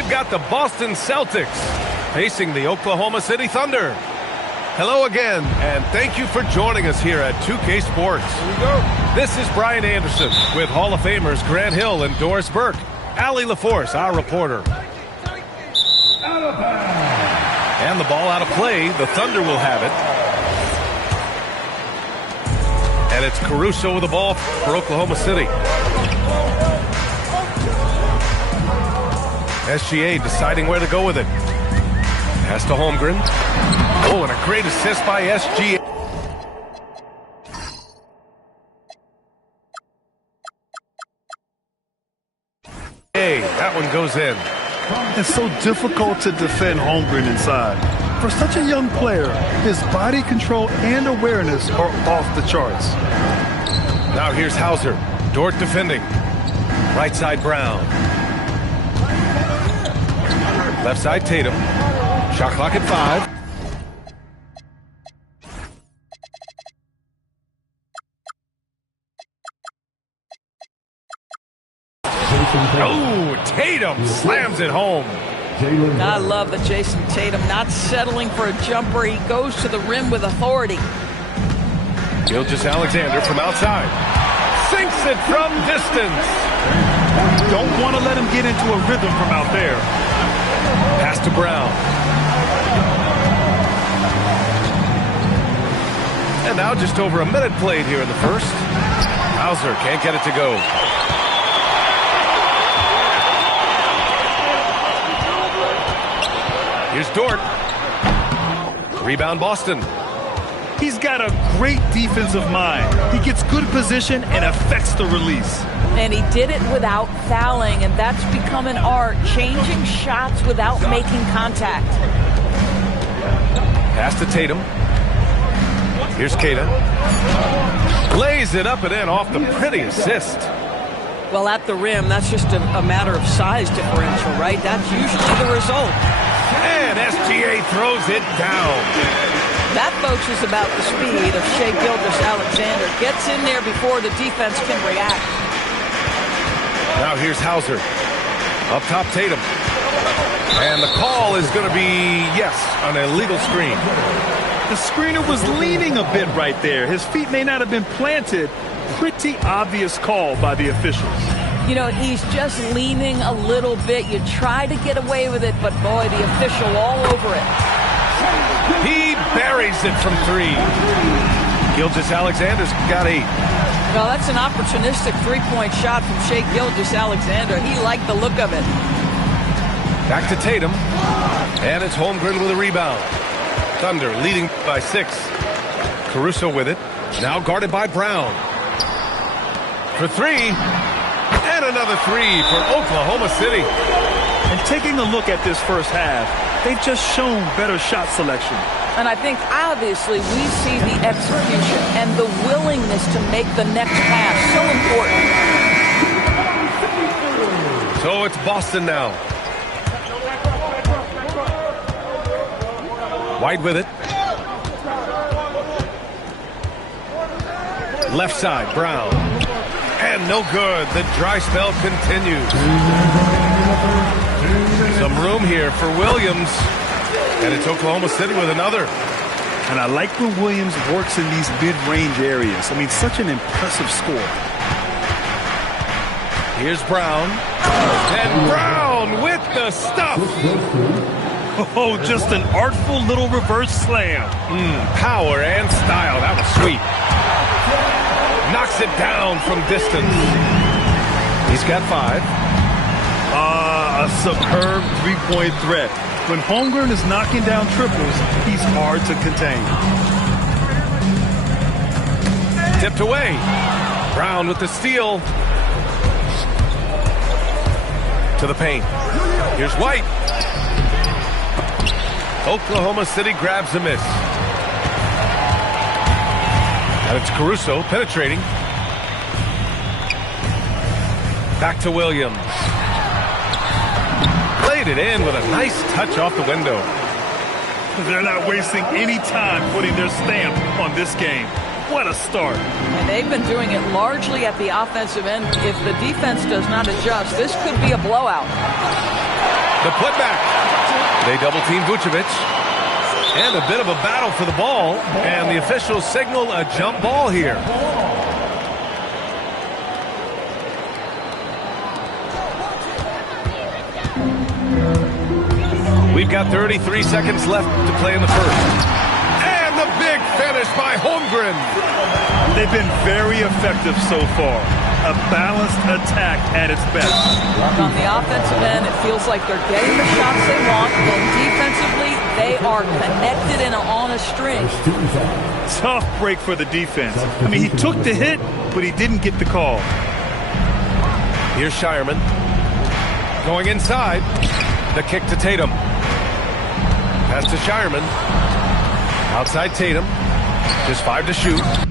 we've got the Boston Celtics facing the Oklahoma City Thunder. Hello again, and thank you for joining us here at 2K Sports. Here we go. This is Brian Anderson with Hall of Famers Grant Hill and Doris Burke. Allie LaForce, our reporter. And the ball out of play. The Thunder will have it. And it's Caruso with the ball for Oklahoma City. SGA deciding where to go with it. Pass to Holmgren. Oh, and a great assist by SGA. Hey, that one goes in. It's so difficult to defend Holmgren inside. For such a young player, his body control and awareness are off the charts. Now here's Hauser. Dort defending. Right side Brown. Left side Tatum. Shot clock at 5. Oh, Tatum slams it home. I love that Jason Tatum not settling for a jumper. He goes to the rim with authority. Gilgeous-Alexander from outside. Sinks it from distance. Don't want to let him get into a rhythm from out there. Pass to Brown. And now just over a minute played here in the first. Hauser can't get it to go. Here's Dort. Rebound Boston. He's got a great defensive mind. He gets good position and affects the release. And he did it without fouling, and that's become an art, changing shots without making contact. Pass to Tatum. Here's Keita. Lays it up and in off the pretty assist. Well, at the rim, that's just a matter of size differential, right? That's usually the result. And SGA throws it down. That, folks, is about the speed of Shai Gilgeous-Alexander. Gets in there before the defense can react. Now here's Hauser. Up top, Tatum. And the call is going to be, yes, an illegal screen. The screener was leaning a bit right there. His feet may not have been planted. Pretty obvious call by the officials. You know, he's just leaning a little bit. You try to get away with it, but boy, the official all over it. He buries it from 3. Gilgeous-Alexander's got 8. Well, that's an opportunistic three-point shot from Shai Gilgeous-Alexander. He liked the look of it. Back to Tatum. And it's Holmgren with a rebound. Thunder leading by 6. Caruso with it. Now guarded by Brown. For 3. And another 3 for Oklahoma City. And taking a look at this first half, they've just shown better shot selection. And I think, obviously, we see the execution and the willingness to make the next pass so important. So it's Boston now. White with it. Left side, Brown. And no good. The dry spell continues. Some room here for Williams. And it's Oklahoma City with another. And I like when Williams works in these mid-range areas. I mean, such an impressive score. Here's Brown. And Brown with the stuff. Oh, just an artful little reverse slam. Power and style. That was sweet. Knocks it down from distance. He's got 5. A superb three-point threat. When Holmgren is knocking down triples, he's hard to contain. Tipped away. Brown with the steal. To the paint. Here's White. Oklahoma City grabs a miss. And it's Caruso penetrating. Back to Williams. Played it in with a nice touch off the window. They're not wasting any time putting their stamp on this game. What a start. And they've been doing it largely at the offensive end. If the defense does not adjust, this could be a blowout. The putback. They double-team Vucevic. And a bit of a battle for the ball. And the officials signal a jump ball here. We've got 33 seconds left to play in the first. And the big finish by Holmgren. They've been very effective so far. A balanced attack at its best. On the offensive end, it feels like they're getting the shots they want, and defensively, they are connected and on a string. Tough break for the defense. I mean, he took the hit, but he didn't get the call. Here's Shireman. Going inside. The kick to Tatum. Pass to Shireman. Outside Tatum. Just 5 to shoot.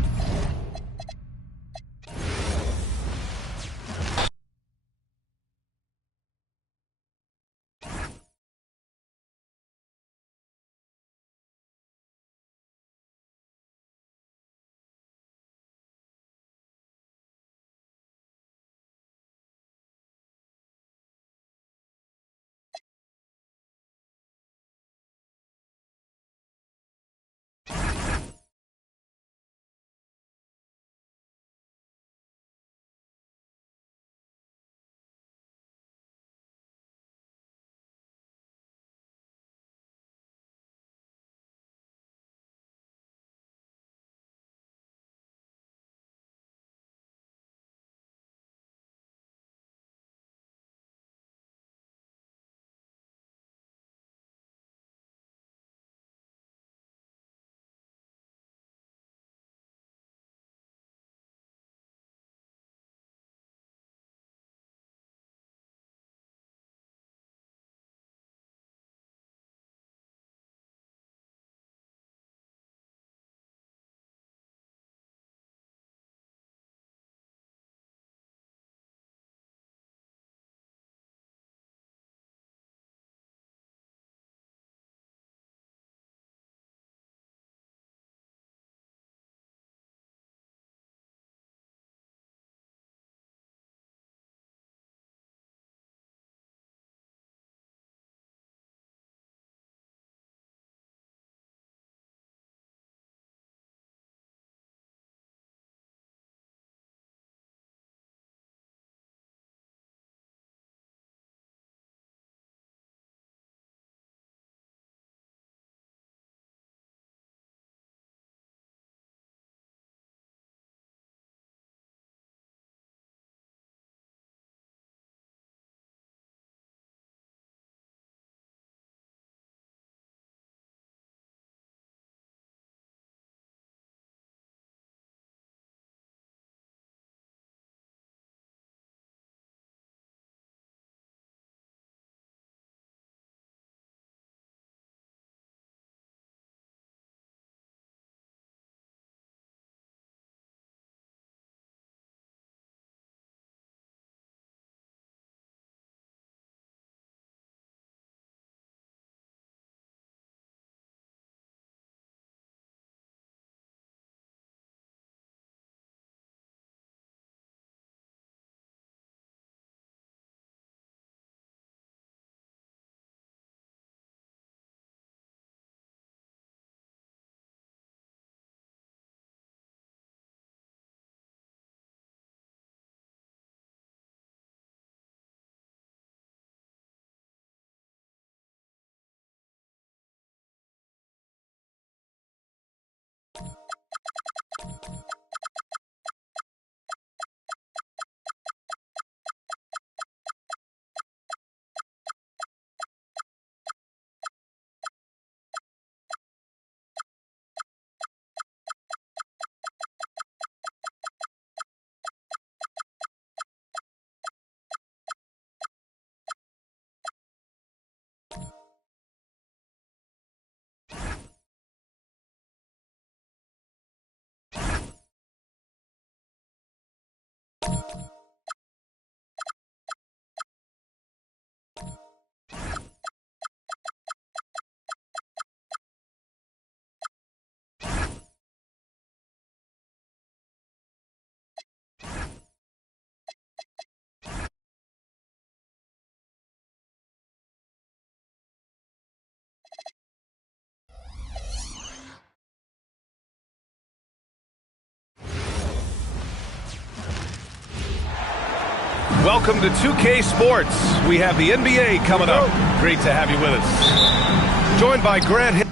Welcome to 2K Sports. We have the NBA coming up. Great to have you with us. Joined by Grant Hill.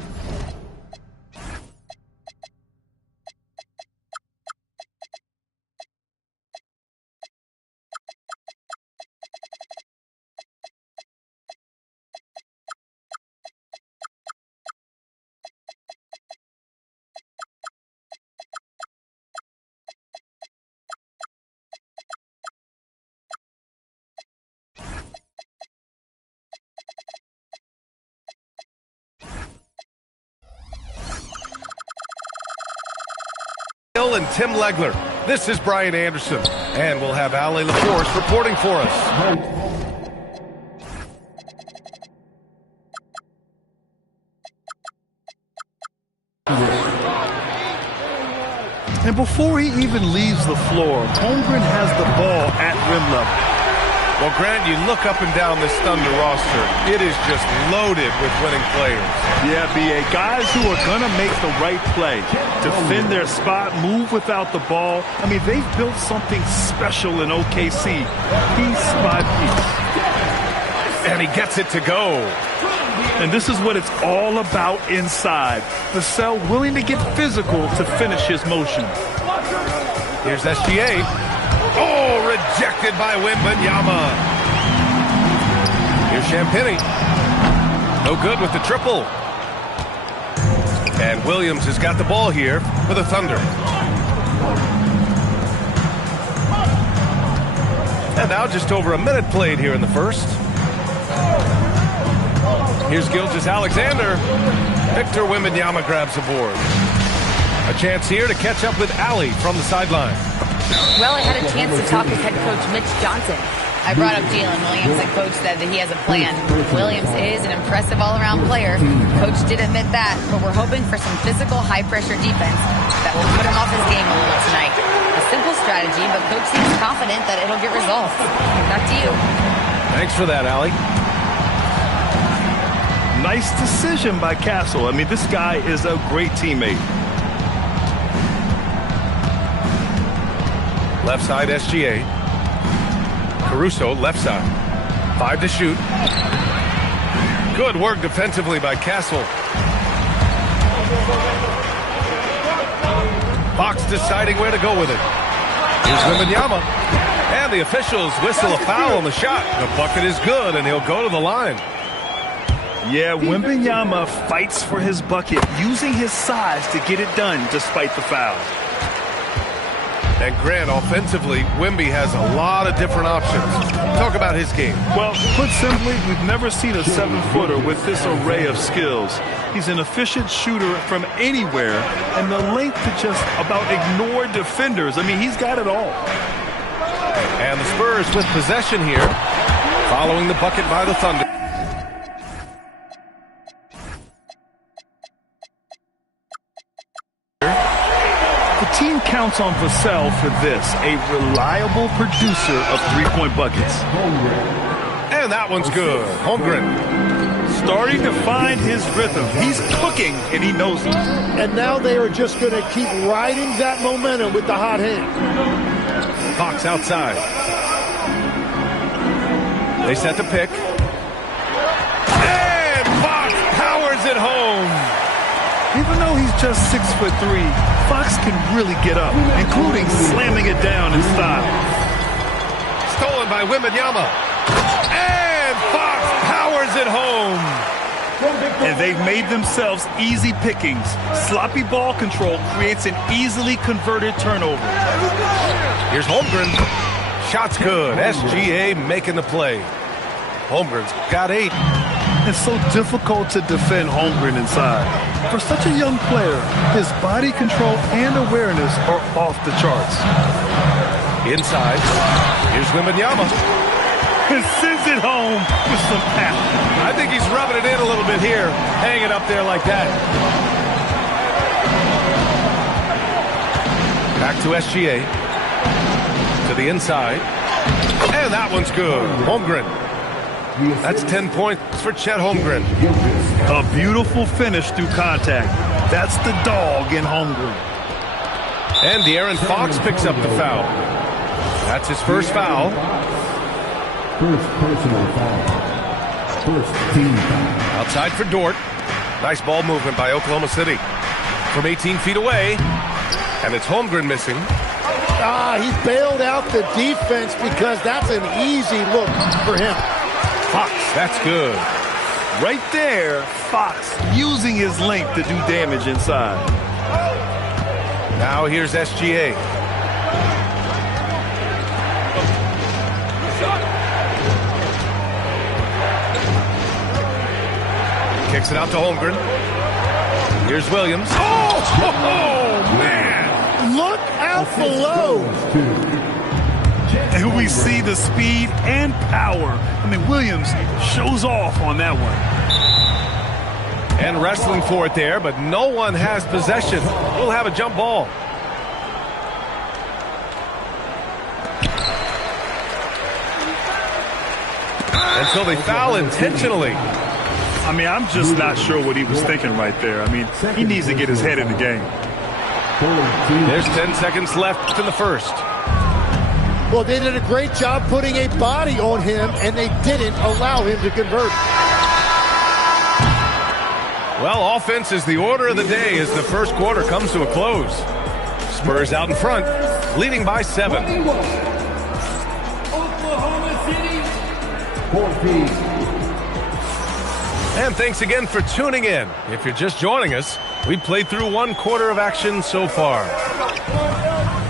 And Tim Legler. This is Brian Anderson, and we'll have Ali LaForce reporting for us. And before he even leaves the floor, Holmgren has the ball at rim level. Well, Grant, you look up and down this Thunder roster. It is just loaded with winning players. Yeah, B.A. Guys who are going to make the right play, defend their spot, move without the ball. I mean, they've built something special in OKC, piece by piece. And he gets it to go. And this is what it's all about inside. Vassell willing to get physical to finish his motion. Here's SGA. Oh, rejected by Wembanyama. Here's Champagnie. No good with the triple. And Williams has got the ball here for the Thunder. And now just over a minute played here in the first. Here's Gilgeous-Alexander. Victor Wembanyama grabs a board. A chance here to catch up with Ali from the sideline. Well, I had a chance to talk with head coach Mitch Johnson. I brought up Jalen Williams, and coach said that he has a plan. Williams is an impressive all-around player. Coach did admit that, but we're hoping for some physical, high-pressure defense that will put him off his game a little tonight. A simple strategy, but coach seems confident that it'll get results. Back to you. Thanks for that, Ali. Nice decision by Castle. I mean, this guy is a great teammate. Left side, SGA. Caruso, left side. 5 to shoot. Good work defensively by Castle. Fox deciding where to go with it. Here's Wembanyama. And the officials whistle a foul on the shot. The bucket is good, and he'll go to the line. Yeah, Wembanyama fights for his bucket, using his size to get it done despite the foul. And Grant, offensively, Wemby has a lot of different options. Talk about his game. Well, put simply, we've never seen a 7-footer with this array of skills. He's an efficient shooter from anywhere, and the length to just about ignore defenders. I mean, he's got it all. And the Spurs with possession here, following the bucket by the Thunder. The team counts on Vassell for this, a reliable producer of three-point buckets. And that one's good. Holmgren. Starting to find his rhythm. He's cooking, and he knows it. And now they are just going to keep riding that momentum with the hot hand. Fox outside. They set the pick. And Fox powers it home. Even though he's just 6'3", Fox can really get up, including slamming it down in style. Stolen by Wembanyama. And Fox powers it home. And they've made themselves easy pickings. Sloppy ball control creates an easily converted turnover. Here's Holmgren. Shot's good. SGA making the play. Holmgren's got 8. It's so difficult to defend Holmgren inside. For such a young player, his body control and awareness are off the charts. Inside. Here's Wembanyama. And sends it home with some pep. I think he's rubbing it in a little bit here. Hang it up there like that. Back to SGA. To the inside. And that one's good. Holmgren. That's 10 points for Chet Holmgren. A beautiful finish through contact. That's the dog in Holmgren. And De'Aaron Fox picks up the foul. That's his first foul. First personal foul. First team foul. Outside for Dort. Nice ball movement by Oklahoma City. From 18 feet away. And it's Holmgren missing. He bailed out the defense because that's an easy look for him. Fox, that's good. Right there, Fox using his length to do damage inside. Now here's SGA. Kicks it out to Holmgren. Here's Williams. Oh, man! Look out below. And we see the speed and power. I mean, Williams shows off on that one. And wrestling for it there, but no one has possession. We'll have a jump ball. And so they foul intentionally. I mean, I'm just not sure what he was thinking right there. I mean, he needs to get his head in the game. There's 10 seconds left in the first. Well, they did a great job putting a body on him, and they didn't allow him to convert. Well, offense is the order of the day as the first quarter comes to a close. Spurs out in front, leading by 7. Oklahoma City, 14. And thanks again for tuning in. If you're just joining us, we've played through one quarter of action so far.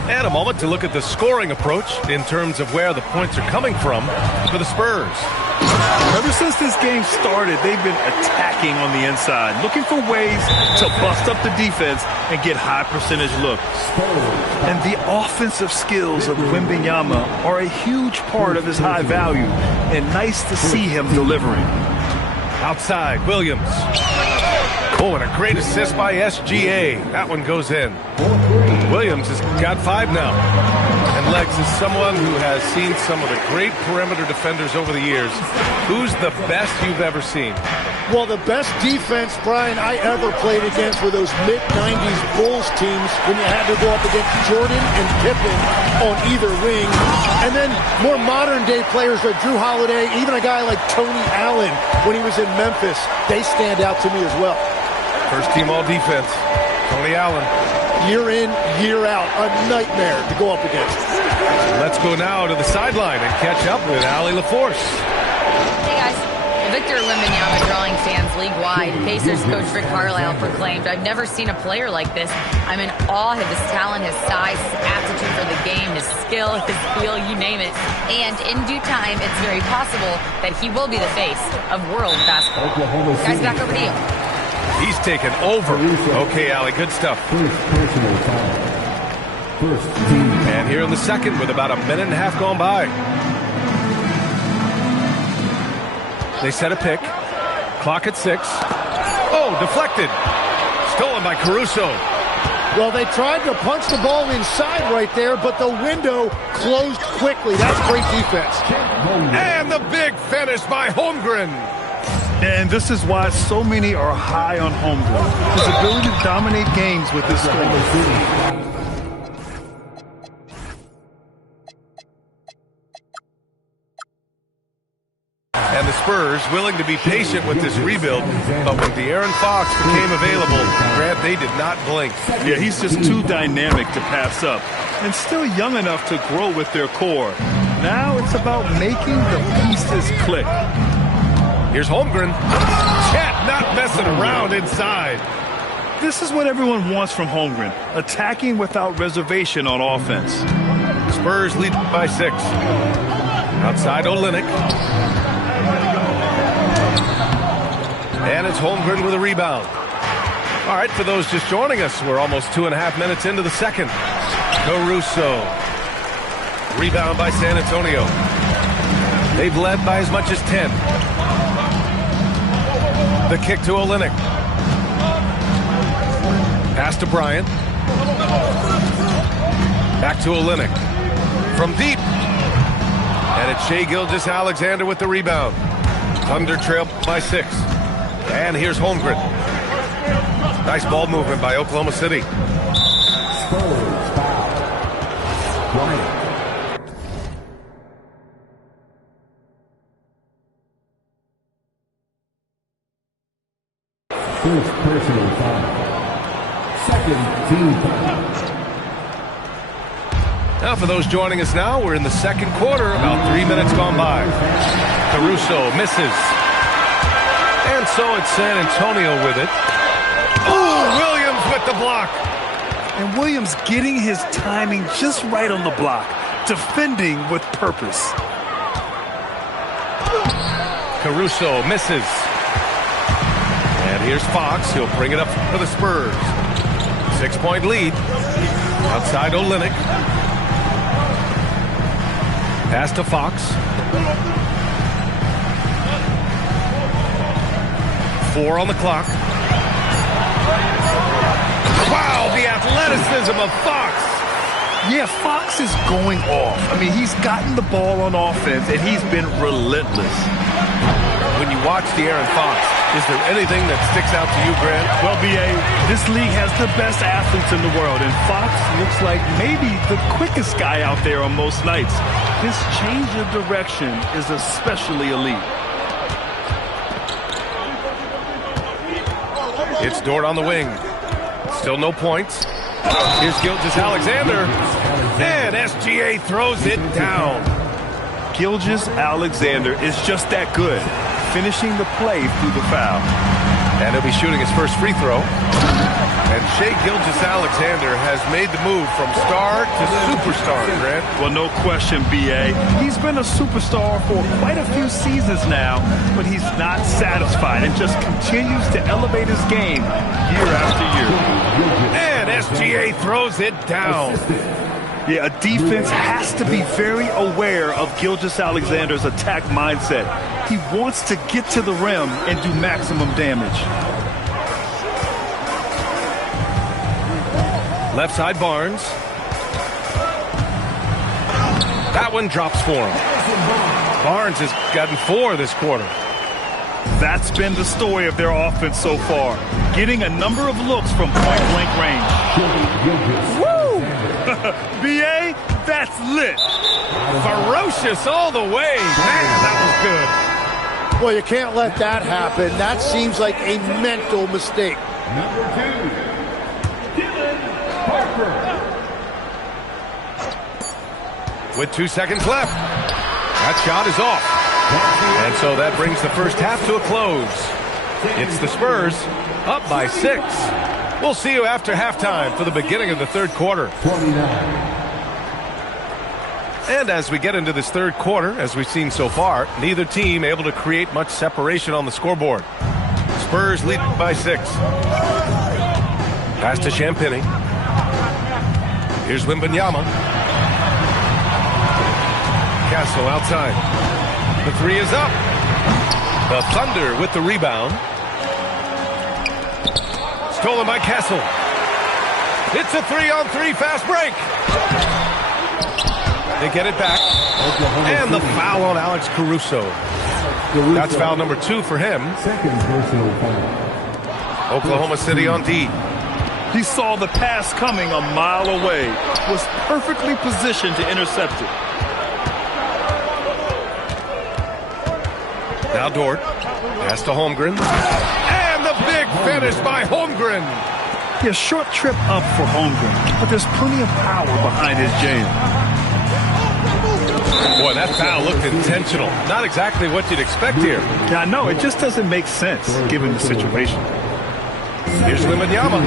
And a moment to look at the scoring approach in terms of where the points are coming from for the Spurs. Ever since this game started, they've been attacking on the inside, looking for ways to bust up the defense and get high percentage looks. And the offensive skills of Wembanyama are a huge part of his high value, and nice to see him delivering. Outside, Williams. Oh, and a great assist by SGA. That one goes in. Williams has got 5 now. And Legs is someone who has seen some of the great perimeter defenders over the years. Who's the best you've ever seen? Well, the best defense, Brian, I ever played against were those mid-90s Bulls teams when you had to go up against Jordan and Pippen on either wing. And then more modern-day players like Drew Holiday, even a guy like Tony Allen when he was in Memphis, they stand out to me as well. First team all defense. Tony Allen. Year in, year out, a nightmare to go up against. Let's go now to the sideline and catch up with Allie LaForce. Hey guys, Victor Wembanyama drawing fans league-wide. Pacers coach Rick Carlisle proclaimed, "I've never seen a player like this. I'm in awe of his talent, his size, his aptitude for the game, his skill, his feel, you name it. And in due time, it's very possible that he will be the face of world basketball." Guys, back over to you. He's taken over. Okay, Allie, good stuff. And here in the second with about a minute and a half gone by. They set a pick. Clock at 6. Oh, deflected. Stolen by Caruso. Well, they tried to punch the ball inside right there, but the window closed quickly. That's great defense. And the big finish by Holmgren. And this is why so many are high on Holmgren. His ability to dominate games with his scoring. And the Spurs willing to be patient with this rebuild, but when De'Aaron Fox became available, Grant, they did not blink. Yeah, he's just too dynamic to pass up, and still young enough to grow with their core. Now it's about making the pieces click. Here's Holmgren. Chet not messing around inside. This is what everyone wants from Holmgren, attacking without reservation on offense. Spurs lead by 6. Outside Olynyk. And it's Holmgren with a rebound. All right, for those just joining us, we're almost 2.5 minutes into the second. Caruso. Rebound by San Antonio. They've led by as much as 10. The kick to Olynyk. Pass to Bryant. Back to Olynyk. From deep. And it's Shai Gilgeous-Alexander with the rebound. Thunder trail by 6. And here's Holmgren. Nice ball movement by Oklahoma City. Spurs foul. Bryant. First personal foul. Second team foul. Now for those joining us now, we're in the second quarter, about 3 minutes gone by. Caruso misses. And so it's San Antonio with it. Oh, Williams with the block. And Williams getting his timing just right on the block. Defending with purpose. Caruso misses. And here's Fox. He'll bring it up for the Spurs. 6-point lead. Outside Olynyk. Pass to Fox. 4 on the clock. Wow, the athleticism of Fox. Yeah, Fox is going off. I mean, he's gotten the ball on offense, and he's been relentless. When you watch De'Aaron Fox, is there anything that sticks out to you, Grant? Well, B.A., this league has the best athletes in the world, and Fox looks like maybe the quickest guy out there on most nights. His change of direction is especially elite. It's Dort on the wing. Still no points. Here's Gilgeous-Alexander. And SGA throws it down. Gilgeous-Alexander is just that good, finishing the play through the foul. And he'll be shooting his first free throw. And Shai Gilgeous-Alexander has made the move from star to superstar, Grant. Well, no question, B.A. He's been a superstar for quite a few seasons now, but he's not satisfied and just continues to elevate his game year after year. And SGA throws it down. Yeah, a defense has to be very aware of Gilgeous-Alexander's attack mindset. He wants to get to the rim and do maximum damage. Left side Barnes. That one drops for him. Barnes has gotten 4 this quarter. That's been the story of their offense so far. Getting a number of looks from point-blank range. Woo! B.A., that's lit. Ferocious all the way. Man, that was good. Well, you can't let that happen. That seems like a mental mistake. Number 2. With 2 seconds left. That shot is off. And so that brings the first half to a close. It's the Spurs up by 6. We'll see you after halftime for the beginning of the third quarter. 29. And as we get into this third quarter, as we've seen so far, neither team able to create much separation on the scoreboard. Spurs lead by 6. Pass to Champagny. Here's Wembanyama. Castle outside. The 3 is up. The Thunder with the rebound. Stolen by Castle. It's a 3-on-3 fast break. They get it back. And the foul on Alex Caruso. That's foul number 2 for him. Second personal foul. Oklahoma City on D. He saw the pass coming a mile away. Was perfectly positioned to intercept it. Now Dort. Pass to Holmgren. And the big finish by Holmgren. Yeah, short trip up for Holmgren, but there's plenty of power behind his jam. Boy, that foul looked intentional. Not exactly what you'd expect here. Yeah, I know. It just doesn't make sense given the situation. Here's Wembanyama.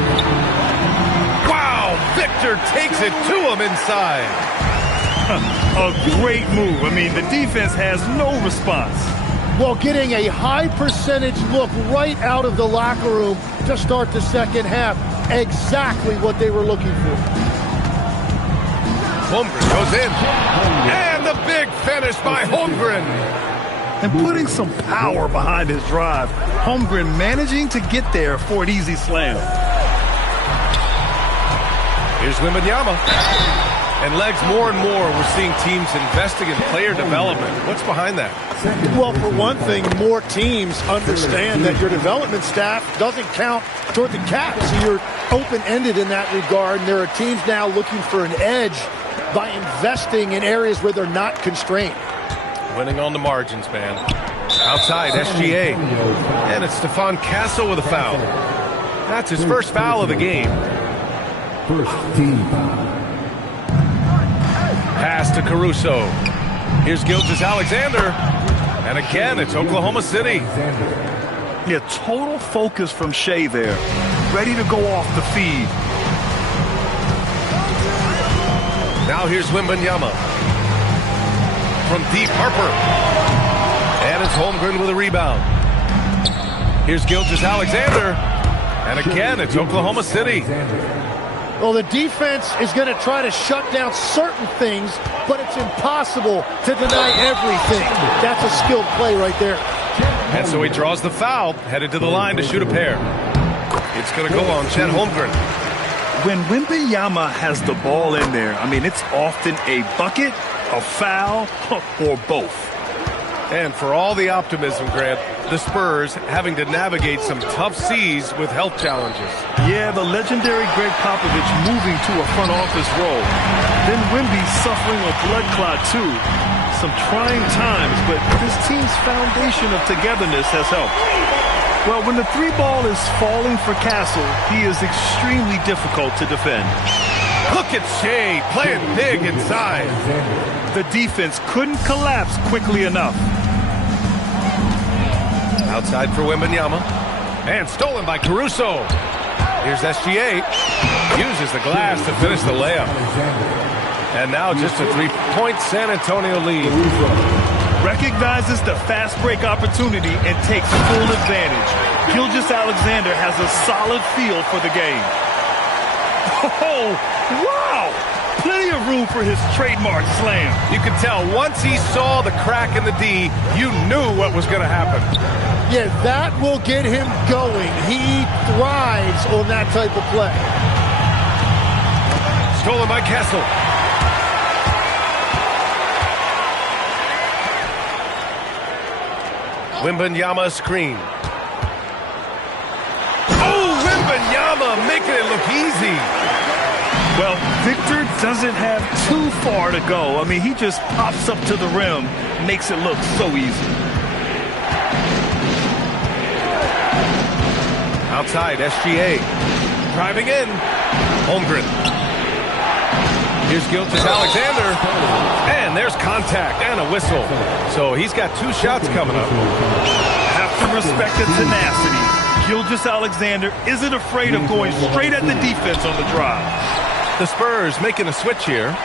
Wow, Victor takes it to him inside. A great move. I mean, the defense has no response. Well, getting a high percentage look right out of the locker room to start the second half. Exactly what they were looking for. Holmgren goes in. And the big finish by Holmgren. And putting some power behind his drive. Holmgren managing to get there for an easy slam. Here's Wembanyama. And legs more and more, we're seeing teams investing in player development. What's behind that? Well, for one thing, more teams understand that your development staff doesn't count toward the cap. So you're open-ended in that regard. And there are teams now looking for an edge by investing in areas where they're not constrained. Winning on the margins, man. Outside, SGA. And it's Stephon Castle with a foul. That's his first foul of the game. First team. Pass to Caruso. Here's Gilgeous-Alexander. And again, it's Oklahoma City. Yeah, total focus from Shea there. Ready to go off the feed. Now here's Wembanyama. From deep, Harper. And it's Holmgren with a rebound. Here's Gilgeous-Alexander. And again, it's Oklahoma City. Well, the defense is going to try to shut down certain things, but it's impossible to deny everything. That's a skilled play right there. And so he draws the foul, headed to the line to shoot a pair. It's going to go on Chet Holmgren. When Wembanyama has the ball in there, I mean, it's often a bucket, a foul, or both. And for all the optimism, Grant, the Spurs having to navigate some tough seas with health challenges. Yeah, the legendary Greg Popovich moving to a front office role. Then Wemby suffering a blood clot, too. Some trying times, but this team's foundation of togetherness has helped. Well, when the three ball is falling for Castle, he is extremely difficult to defend. Look at Shea playing big inside. The defense couldn't collapse quickly enough. Outside for Wembanyama. And stolen by Caruso. Here's SGA. Uses the glass to finish the layup. And now just a three-point San Antonio lead. Recognizes the fast break opportunity and takes full advantage. Gilgeous-Alexander has a solid feel for the game. Oh, wow! Plenty of room for his trademark slam. You could tell once he saw the crack in the D, you knew what was going to happen. Yeah, that will get him going. He thrives on that type of play. Stolen by Castle. Wembanyama screen. Oh, Wembanyama making it look easy. Well, Victor doesn't have too far to go. I mean, he just pops up to the rim, makes it look so easy. Outside, SGA. Driving in. Holmgren. Here's Gilgeous-Alexander. And there's contact and a whistle. So he's got two shots coming up. Have to respect the tenacity. Gilgeous-Alexander isn't afraid of going straight at the defense on the drive. The Spurs making a switch here.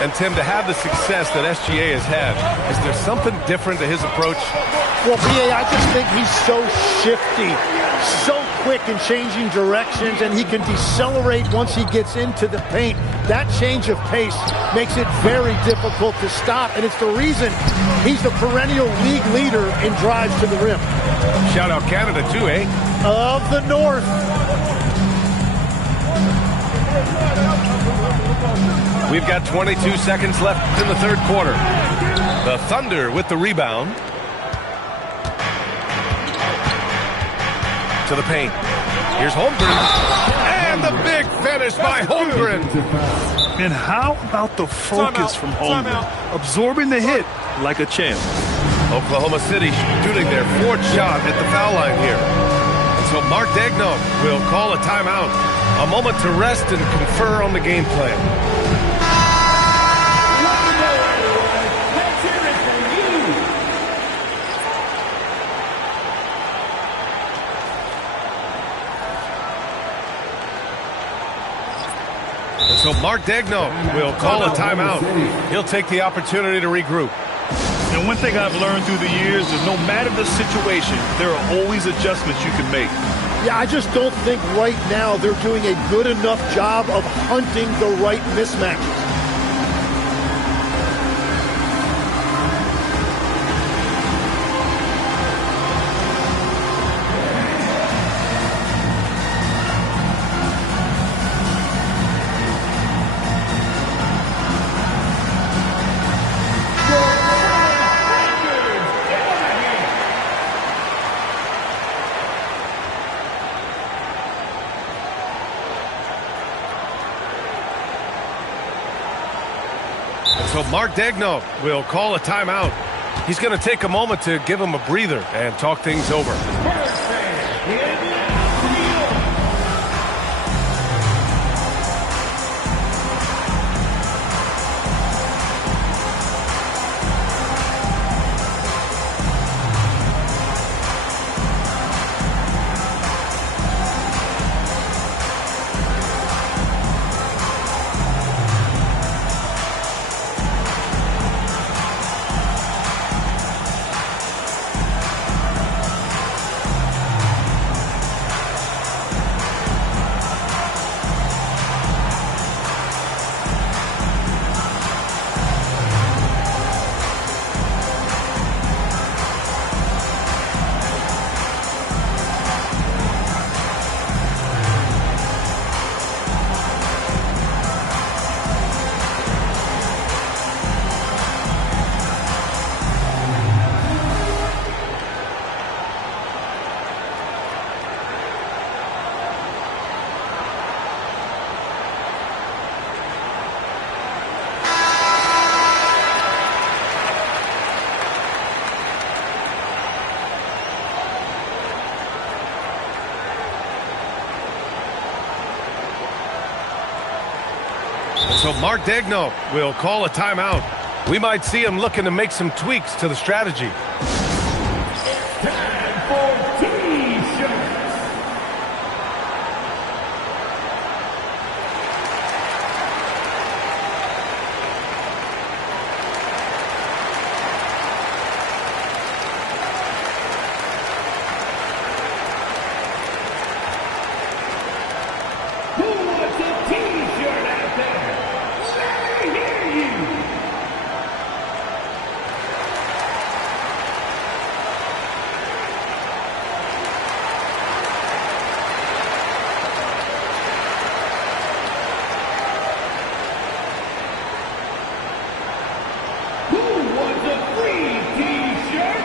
And, Tim, to have the success that SGA has had, is there something different to his approach? Well, B.A., I just think he's so shifty, so quick in changing directions, and he can decelerate once he gets into the paint. That change of pace makes it very difficult to stop, and it's the reason he's the perennial league leader in drives to the rim. Shout out Canada, too, eh? Of the North. We've got 22 seconds left in the third quarter. The Thunder with the rebound. To the paint. Here's Holmgren. And the big finish by Holmgren. And how about the focus from Holmgren? Absorbing the hit like a champ. Oklahoma City shooting their fourth shot at the foul line here. So Mark Daigneault will call a timeout. A moment to rest and confer on the game plan. So Mark Daigneault will call a timeout. He'll take the opportunity to regroup. And one thing I've learned through the years is no matter the situation, there are always adjustments you can make. Yeah, I just don't think right now they're doing a good enough job of hunting the right mismatches. So Mark Daigneault will call a timeout. He's going to take a moment to give him a breather and talk things over. So Mark Daigneault will call a timeout. We might see him looking to make some tweaks to the strategy. Time for T-shirts. Who wants a T-shirt out there? Let me hear you. Who wants a free T-shirt?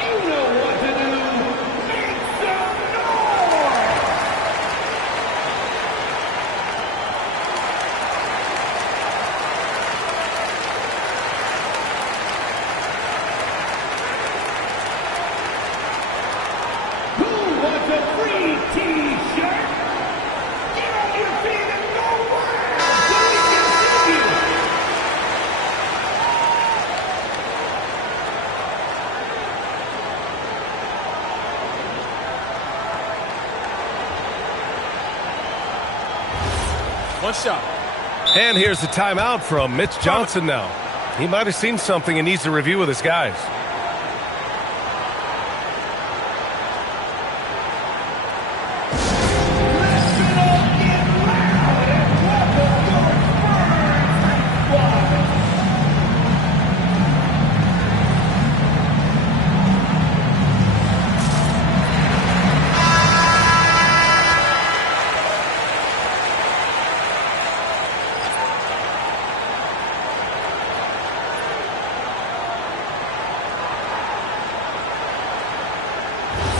You know what to do. Make some noise! Who wants a free T-shirt? Get on your feet and go wild so we can see you! One shot. And here's the timeout from Mitch Johnson now. He might have seen something and needs to review with his guys.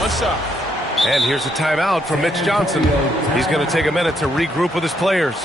One shot. And here's a timeout from Mitch Johnson. He's going to take a minute to regroup with his players.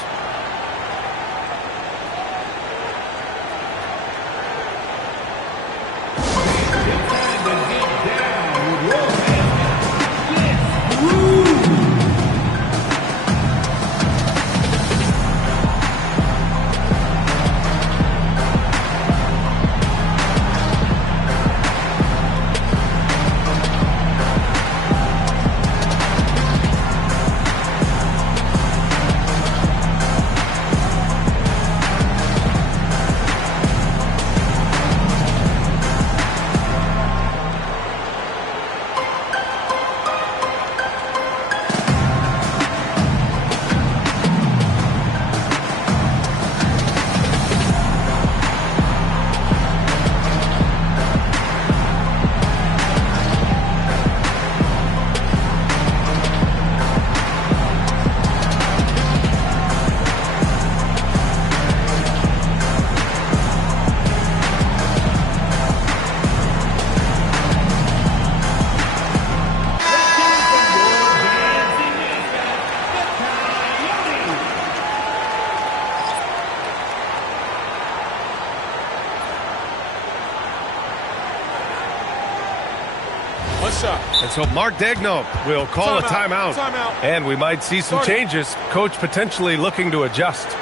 So Mark Degno will call a timeout. And we might see some changes. Coach potentially looking to adjust.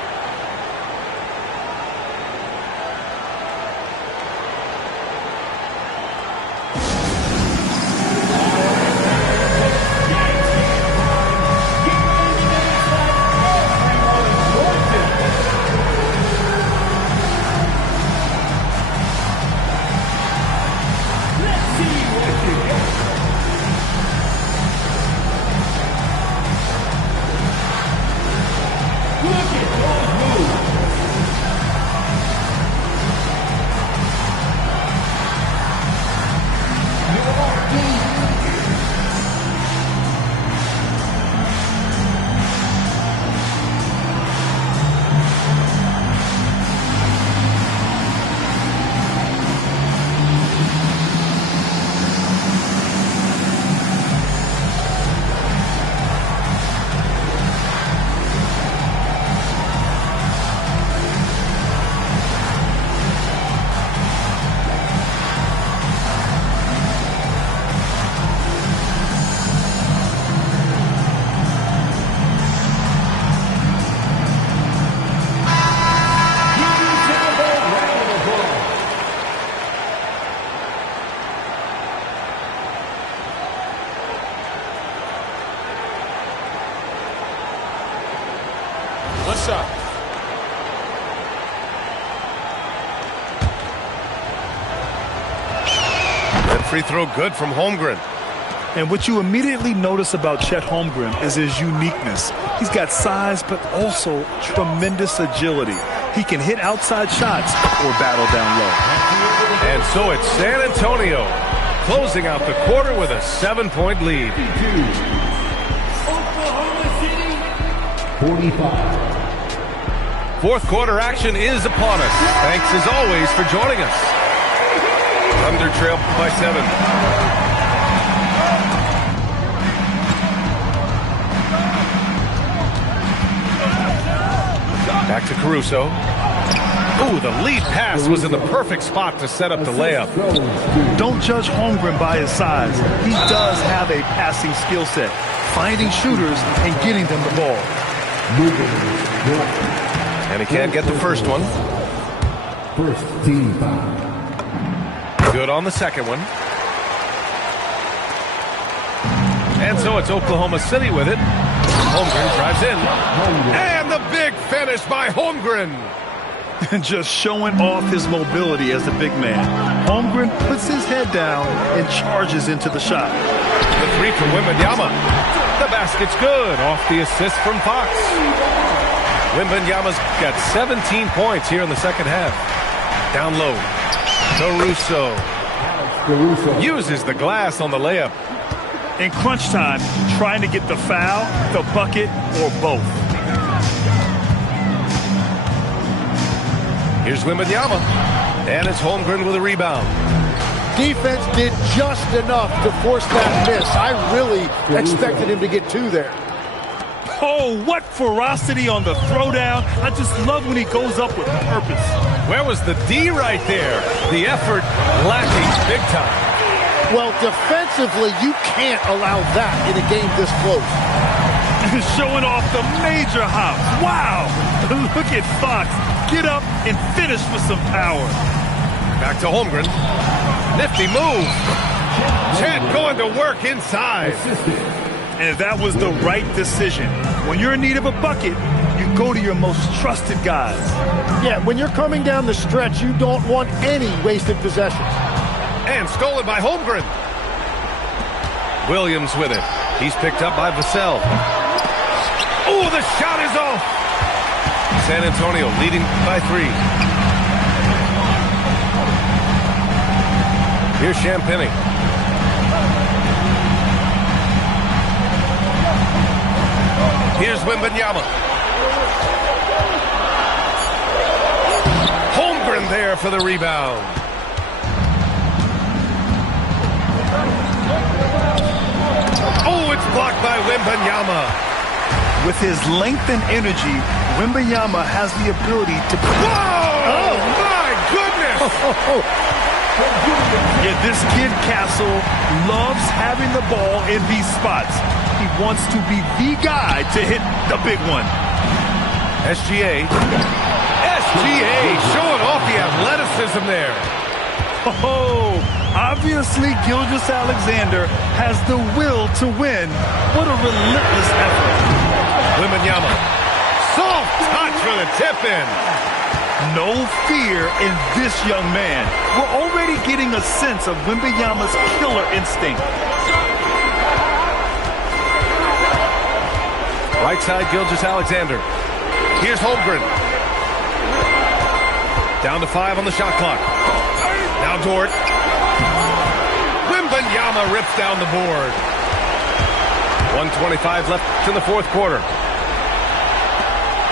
Let's shot. That free throw good from Holmgren. And what you immediately notice about Chet Holmgren is his uniqueness. He's got size, but also tremendous agility. He can hit outside shots or battle down low. And so it's San Antonio closing out the quarter with a 7-point lead. 45. Fourth quarter action is upon us. Thanks as always for joining us. Thunder trail by 7. Back to Caruso. Ooh, the lead pass was in the perfect spot to set up the layup. Don't judge Holmgren by his size. He does have a passing skill set, finding shooters and getting them the ball. And he can't get the first one. First team foul. Good on the second one. And so it's Oklahoma City with it. Holmgren drives in. And the big finish by Holmgren. Just showing off his mobility as a big man. Holmgren puts his head down and charges into the shot. The three from Wembanyama. The basket's good off the assist from Fox. Wembanyama's got 17 points here in the second half. Down low. Caruso uses the glass on the layup. In crunch time, trying to get the foul, the bucket, or both. Here's Wembanyama. And it's Holmgren with a rebound. Defense did just enough to force that miss. I really expected him to get two there. Oh, what ferocity on the throwdown. I just love when he goes up with purpose. Where was the D right there? The effort lacking big time. Well, defensively, you can't allow that in a game this close. Showing off the major hops. Wow. Look at Fox. Get up and finish with some power. Back to Holmgren. Nifty move. Chet going to work inside. And that was the right decision. When you're in need of a bucket, you go to your most trusted guys. Yeah, when you're coming down the stretch, you don't want any wasted possessions. And stolen by Holmgren. Williams with it. He's picked up by Vassell. Oh, the shot is off. San Antonio leading by 3. Here's Champagny. Here's Wembanyama. Holmgren there for the rebound. Oh, it's blocked by Wembanyama. With his length and energy, Wembanyama has the ability to... Whoa! Oh, my goodness! Yeah, this kid Castle loves having the ball in these spots. He wants to be the guy to hit the big one. SGA showing off the athleticism there. Oh, obviously Gilgeous-Alexander has the will to win. What a relentless effort. Wembanyama, soft touch for the tip-in. No fear in this young man. We're already getting a sense of Wembanyama's killer instinct. Right side, Gilgeous-Alexander. Here's Holmgren. Down to 5 on the shot clock. Now Dort. Wembanyama rips down the board. 1:25 left in the fourth quarter.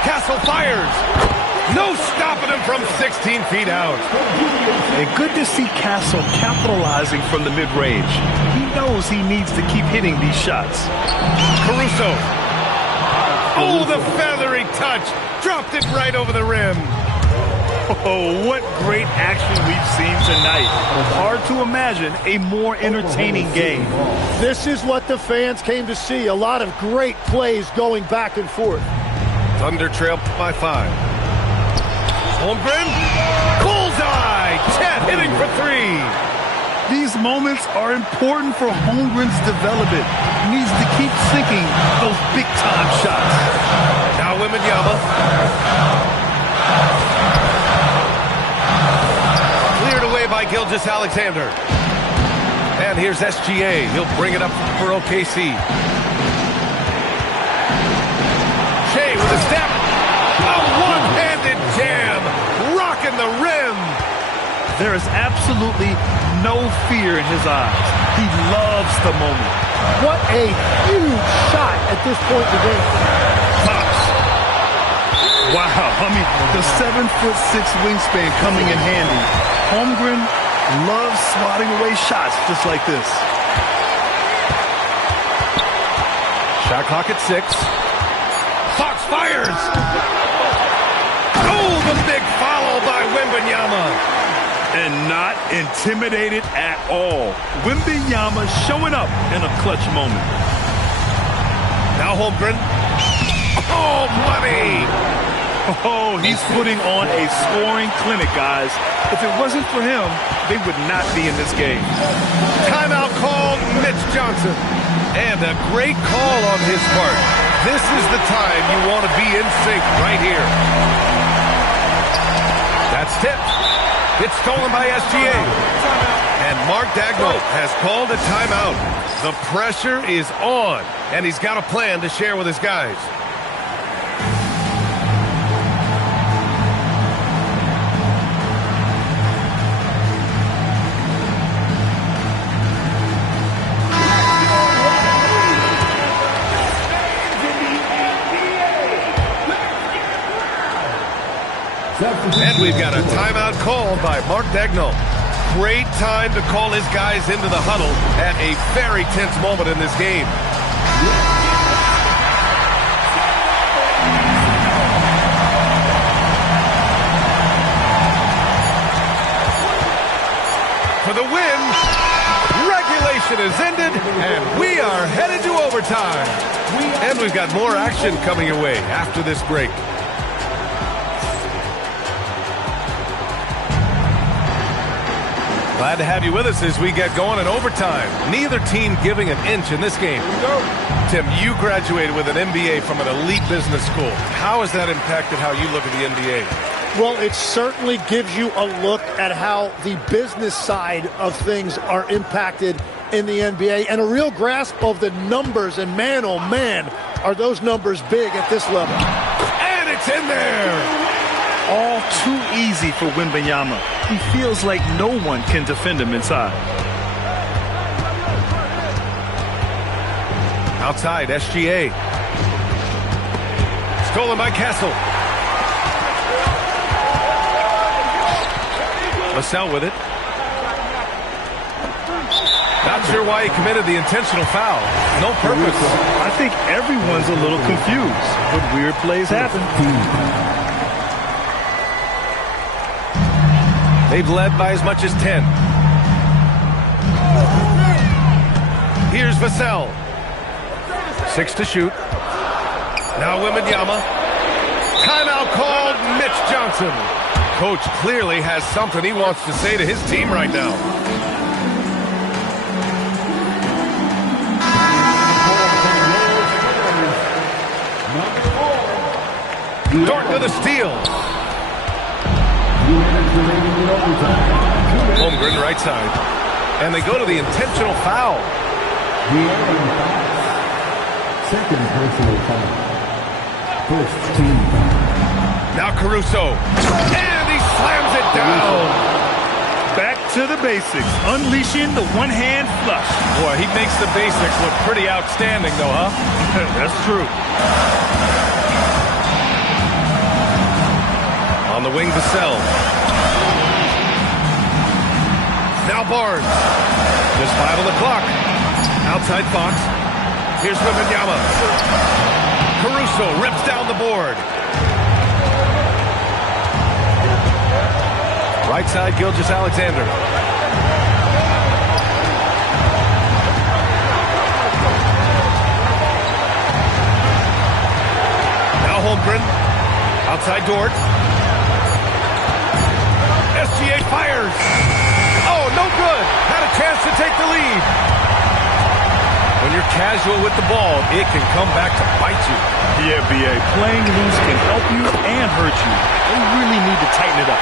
Castle fires. No stopping him from 16 feet out. And good to see Castle capitalizing from the mid-range. He knows he needs to keep hitting these shots. Caruso. Oh, the feathery touch. Dropped it right over the rim. Oh, what great action we've seen tonight. Hard to imagine a more entertaining game. This is what the fans came to see. A lot of great plays going back and forth. Thunder trail by 5. Holmgren. Bullseye. Chet hitting for 3. These moments are important for Holmgren's development. He needs to keep sinking those big-time shots. Now Wembanyama. Cleared away by Gilgeous-Alexander. And here's SGA. He'll bring it up for OKC. Shea with a step. A one-handed jam. Rocking the rim. There is absolutely no fear in his eyes. He loves the moment. What a huge shot at this point in the game. Pops. Wow, I mean, the 7'6" wingspan coming in handy. Holmgren loves swatting away shots just like this. Shot clock at 6. Fox fires. Oh, the big foul by Wembanyama. And not intimidated at all. Wembanyama showing up in a clutch moment. Now Holmgren. Oh, money! Oh, he's putting on a scoring clinic, guys. If it wasn't for him, they would not be in this game. Timeout called, Mitch Johnson. And a great call on his part. This is the time you want to be in sync right here. That's tipped. It's stolen by SGA. And Mark Daigneault has called a timeout. The pressure is on, and he's got a plan to share with his guys. And we've got a timeout called by Mark Daigneault. Great time to call his guys into the huddle at a very tense moment in this game. For the win, regulation is ended, and we are headed to overtime. And we've got more action coming your way after this break. Glad to have you with us as we get going in overtime. Neither team giving an inch in this game. Tim, you graduated with an MBA from an elite business school. How has that impacted how you look at the NBA? Well, it certainly gives you a look at how the business side of things are impacted in the NBA and a real grasp of the numbers. And man, oh man, are those numbers big at this level. And it's in there. All too easy for Wembanyama. He feels like no one can defend him inside. Outside, SGA. Stolen by Castle. Vassell with it. Not sure why he committed the intentional foul. No purpose. I think everyone's a little confused, but weird plays happen. They've led by as much as 10. Here's Vassell. 6 to shoot. Now Wembanyama. Timeout called. Mitch Johnson. Coach clearly has something he wants to say to his team right now. Dort to the steal. Holmgren right side. And they go to the intentional foul. Second personal foul. First team foul. Now Caruso. And he slams it down. Back to the basics. Unleashing the one-hand flush. Boy, he makes the basics look pretty outstanding, though, huh? That's true. On the wing, Vassell. Now Barnes. Just 5 on the clock. Outside Fox. Here's Wembanyama. Caruso rips down the board. Right side, Gilgeous-Alexander. Now Holmgren. Outside Dort. SGA fires. Oh, no good. Had a chance to take the lead. When you're casual with the ball, it can come back to bite you. Yeah, B.A. Playing loose can help you and hurt you. They really need to tighten it up.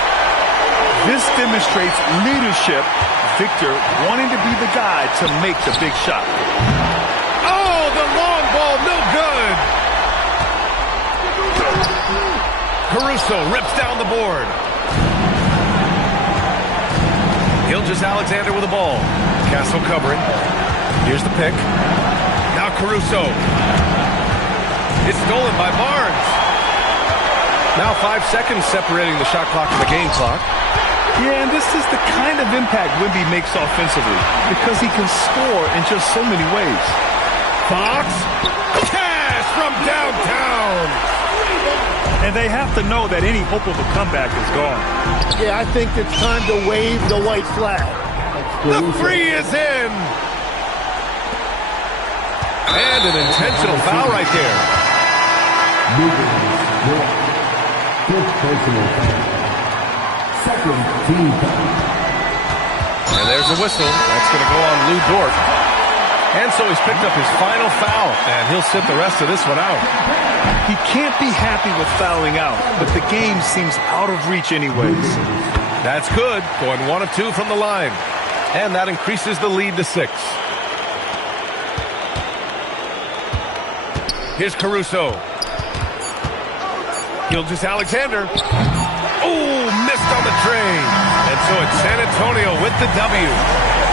This demonstrates leadership. Victor wanting to be the guy to make the big shot. Oh, the long ball, no good. Caruso rips down the board. Gilgeous-Alexander with the ball. Castle covering. Here's the pick. Now Caruso. It's stolen by Barnes. Now 5 seconds separating the shot clock from the game clock. Yeah, and this is the kind of impact Wemby makes offensively because he can score in just so many ways. Fox. Cash from downtown. And they have to know that any hope of a comeback is gone. Yeah, I think it's time to wave the white flag. The three is in. And an intentional foul right there. Fifth personal foul. Second team foul. And there's the whistle. That's going to go on Lou Dort. And so he's picked up his final foul, and he'll sit the rest of this one out. He can't be happy with fouling out, but the game seems out of reach anyways. That's good. Going 1 of 2 from the line. And that increases the lead to 6. Here's Caruso. Gilgeous-Alexander. Oh, missed on the train. And so it's San Antonio with the W.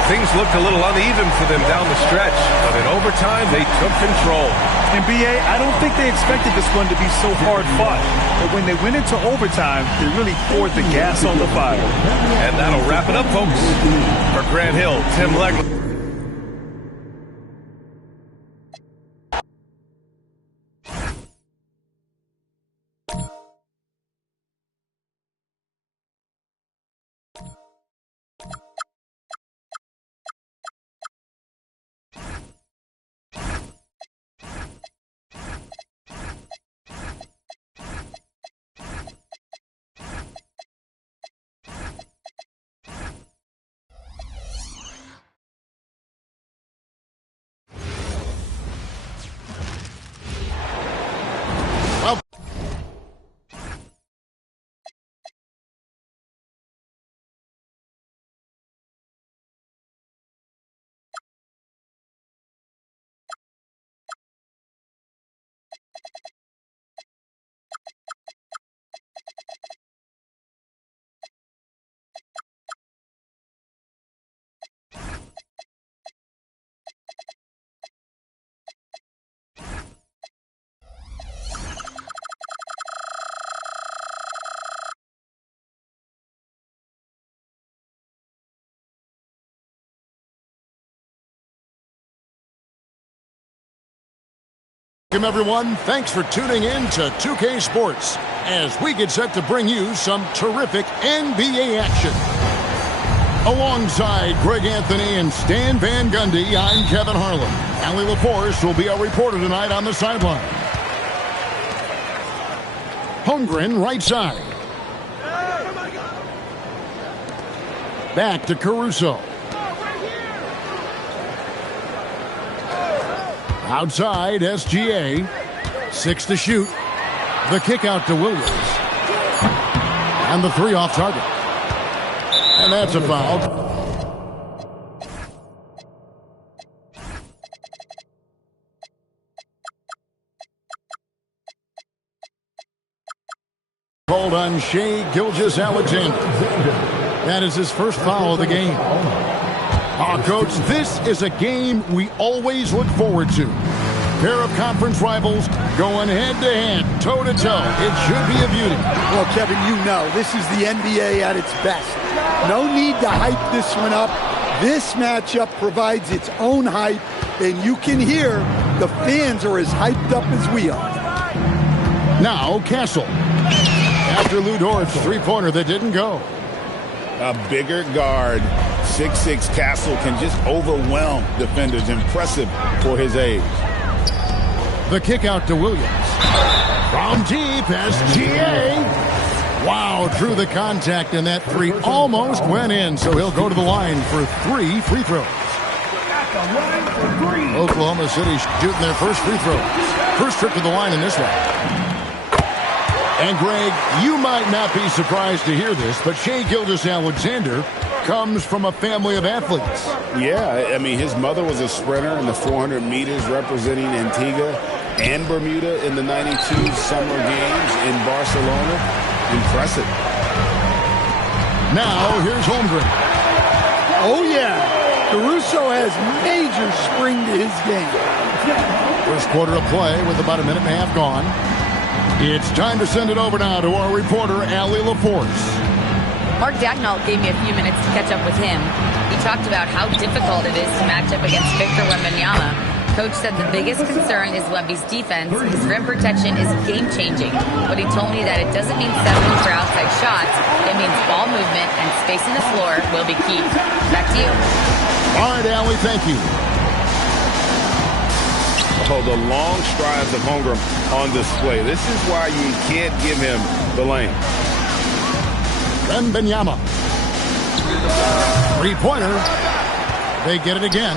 Things looked a little uneven for them down the stretch, but in overtime, they took control. And B.A., I don't think they expected this one to be so hard fought. But when they went into overtime, they really poured the gas on the fire. And that'll wrap it up, folks. For Grant Hill, Tim Legler. Welcome, everyone. Thanks for tuning in to 2K Sports as we get set to bring you some terrific NBA action. Alongside Greg Anthony and Stan Van Gundy, I'm Kevin Harlan. Allie LaForce will be our reporter tonight on the sideline. Holmgren, right side. Back to Caruso. Outside, SGA. 6 to shoot. The kick out to Williams. And the 3 off target. And that's a foul. Called on Shai Gilgeous-Alexander. That is his first foul of the game. Coach, this is a game we always look forward to. Pair of conference rivals going head-to-head, toe-to-toe. It should be a beauty. Well, Kevin, you know, this is the NBA at its best. No need to hype this one up. This matchup provides its own hype, and you can hear the fans are as hyped up as we are. Now, Castle. After Lou Dort's three-pointer that didn't go. A bigger guard, 6'6" Castle, can just overwhelm defenders. Impressive for his age. The kick out to Williams. From deep, SGA. Wow, drew the contact, and that 3 almost went in, so he'll go to the line for 3 free throws. Oklahoma City shooting their first free throws. First trip to the line in this one. And, Greg, you might not be surprised to hear this, but Shai Gilgeous-Alexander comes from a family of athletes. Yeah, I mean, his mother was a sprinter in the 400 meters representing Antigua and Bermuda in the 92 Summer Games in Barcelona. Impressive. Now, here's Holmgren. Oh, yeah. Caruso has major spring to his game. First quarter of play with about a minute and a half gone. It's time to send it over now to our reporter, Allie LaForce. Mark Dagnall gave me a few minutes to catch up with him. He talked about how difficult it is to match up against Victor Wembanyama. Coach said the biggest concern is Wemby's defense. His rim protection is game-changing. But he told me that it doesn't mean settling for outside shots. It means ball movement and spacing the floor will be key. Back to you. All right, Allie, thank you. Oh, the long strides of Holmgren on display. This is why you can't give him the lane. Wembanyama. Three-pointer. They get it again.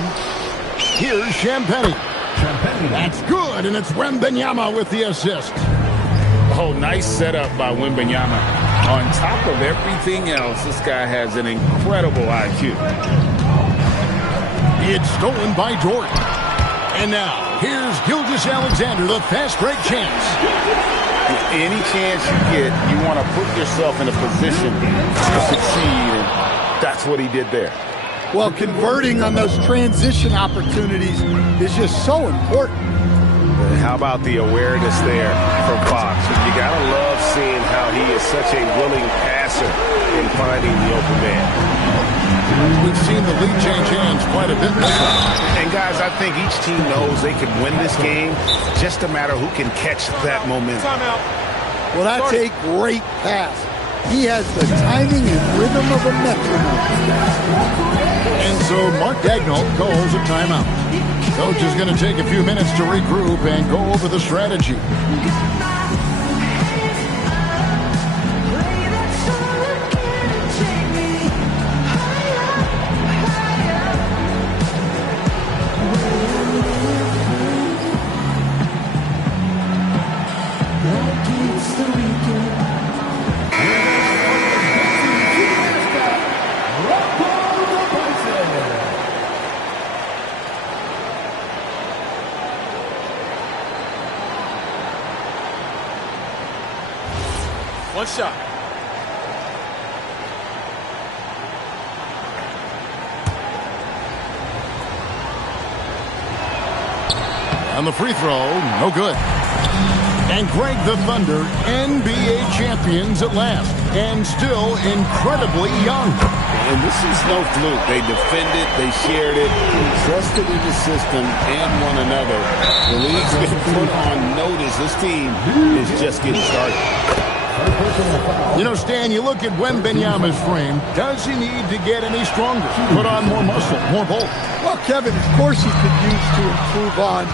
Here's Champagnie. That's good, and it's Wembanyama with the assist. Oh, nice setup by Wembanyama. On top of everything else, this guy has an incredible IQ. It's stolen by Dort. And now, here's Gilgeous-Alexander, the fast break chance. Any chance you get, you want to put yourself in a position to succeed, and that's what he did there. Well, converting on those transition opportunities is just so important. How about the awareness there from Fox? You got to love seeing how he is such a willing passer in finding the open man. We've seen the lead change hands quite a bit this time. And, guys, I think each team knows they can win this game. Just a matter who can catch that momentum. Well, that's a great pass. He has the timing and rhythm of a metronome. And so Mark Dagnall calls a timeout. Coach is going to take a few minutes to regroup and go over the strategy. One shot. On the free throw, no good. And Greg, the Thunder, NBA champions at last, and still incredibly young. And this is no fluke. They defended, they shared it, trusted in the system and one another. The league's been put on notice. This team is just getting started. You know, Stan, you look at Wembanyama's frame. Does he need to get any stronger? Put on more muscle, more bulk? Well, Kevin, of course he could use to improve on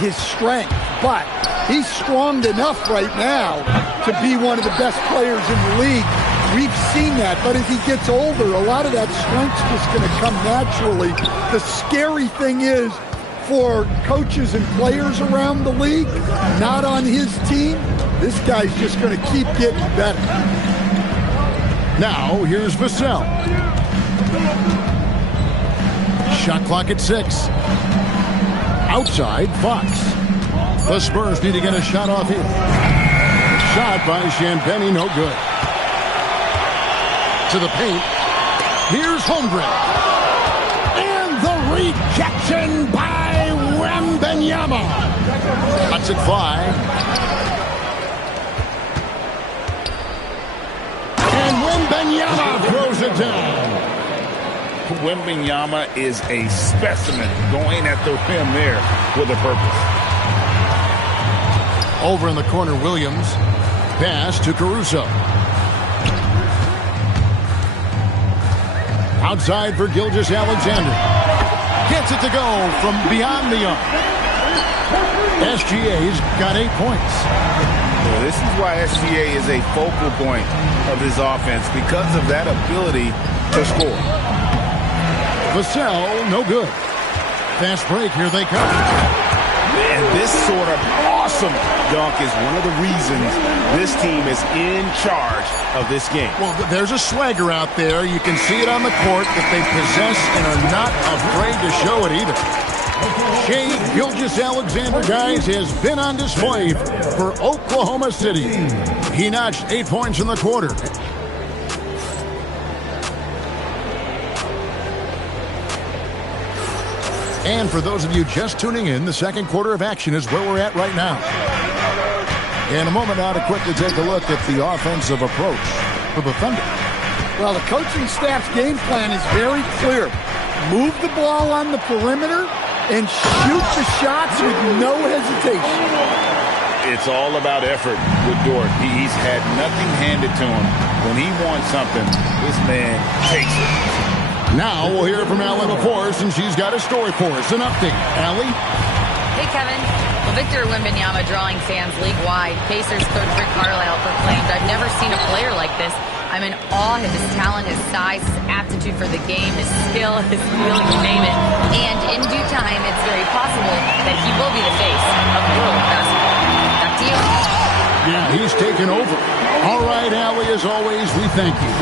his strength, but he's strong enough right now to be one of the best players in the league. We've seen that, but as he gets older, a lot of that strength's just going to come naturally. The scary thing is, for coaches and players around the league, not on his team, this guy's just going to keep getting better. Now, here's Vassell. Shot clock at 6. Outside, Fox. The Spurs need to get a shot off here. Shot by Champagny, no good. To the paint. Here's Holmgren. And the rejection by Wembanyama. Lets it fly. And Wembanyama throws it down. Wembanyama is a specimen going at the rim there with a purpose. Over in the corner, Williams. Pass to Caruso. Outside for Gilgeous-Alexander. Gets it to go from beyond the arc. SGA's got 8 points. Well, this is why SGA is a focal point of his offense, because of that ability to score. Vassell, no good. Fast break, here they come. And this sort of awesome dunk is one of the reasons this team is in charge of this game. Well, there's a swagger out there. You can see it on the court that they possess and are not afraid to show it either. Shai Gilgeous-Alexander, guys, has been on display for Oklahoma City. He notched 8 points in the quarter. And for those of you just tuning in, the second quarter of action is where we're at right now. In a moment now to quickly take a look at the offensive approach for the Thunder. Well, the coaching staff's game plan is very clear. Move the ball on the perimeter and shoot the shots with no hesitation. It's all about effort with Dort. He's had nothing handed to him. When he wants something, this man takes it. Now we'll hear from Allie LaForce, and she's got a story for us. An update. Allie? Hey, Kevin. Well, Victor Wembanyama drawing fans league-wide. Pacers coach Rick Carlisle proclaimed, "I've never seen a player like this. I'm in awe of his talent, his size, his aptitude for the game, his skill, his feel, you name it. And in due time, it's very possible that he will be the face of world basketball." Back to you. Yeah, he's taken over. All right, Allie, as always, we thank you.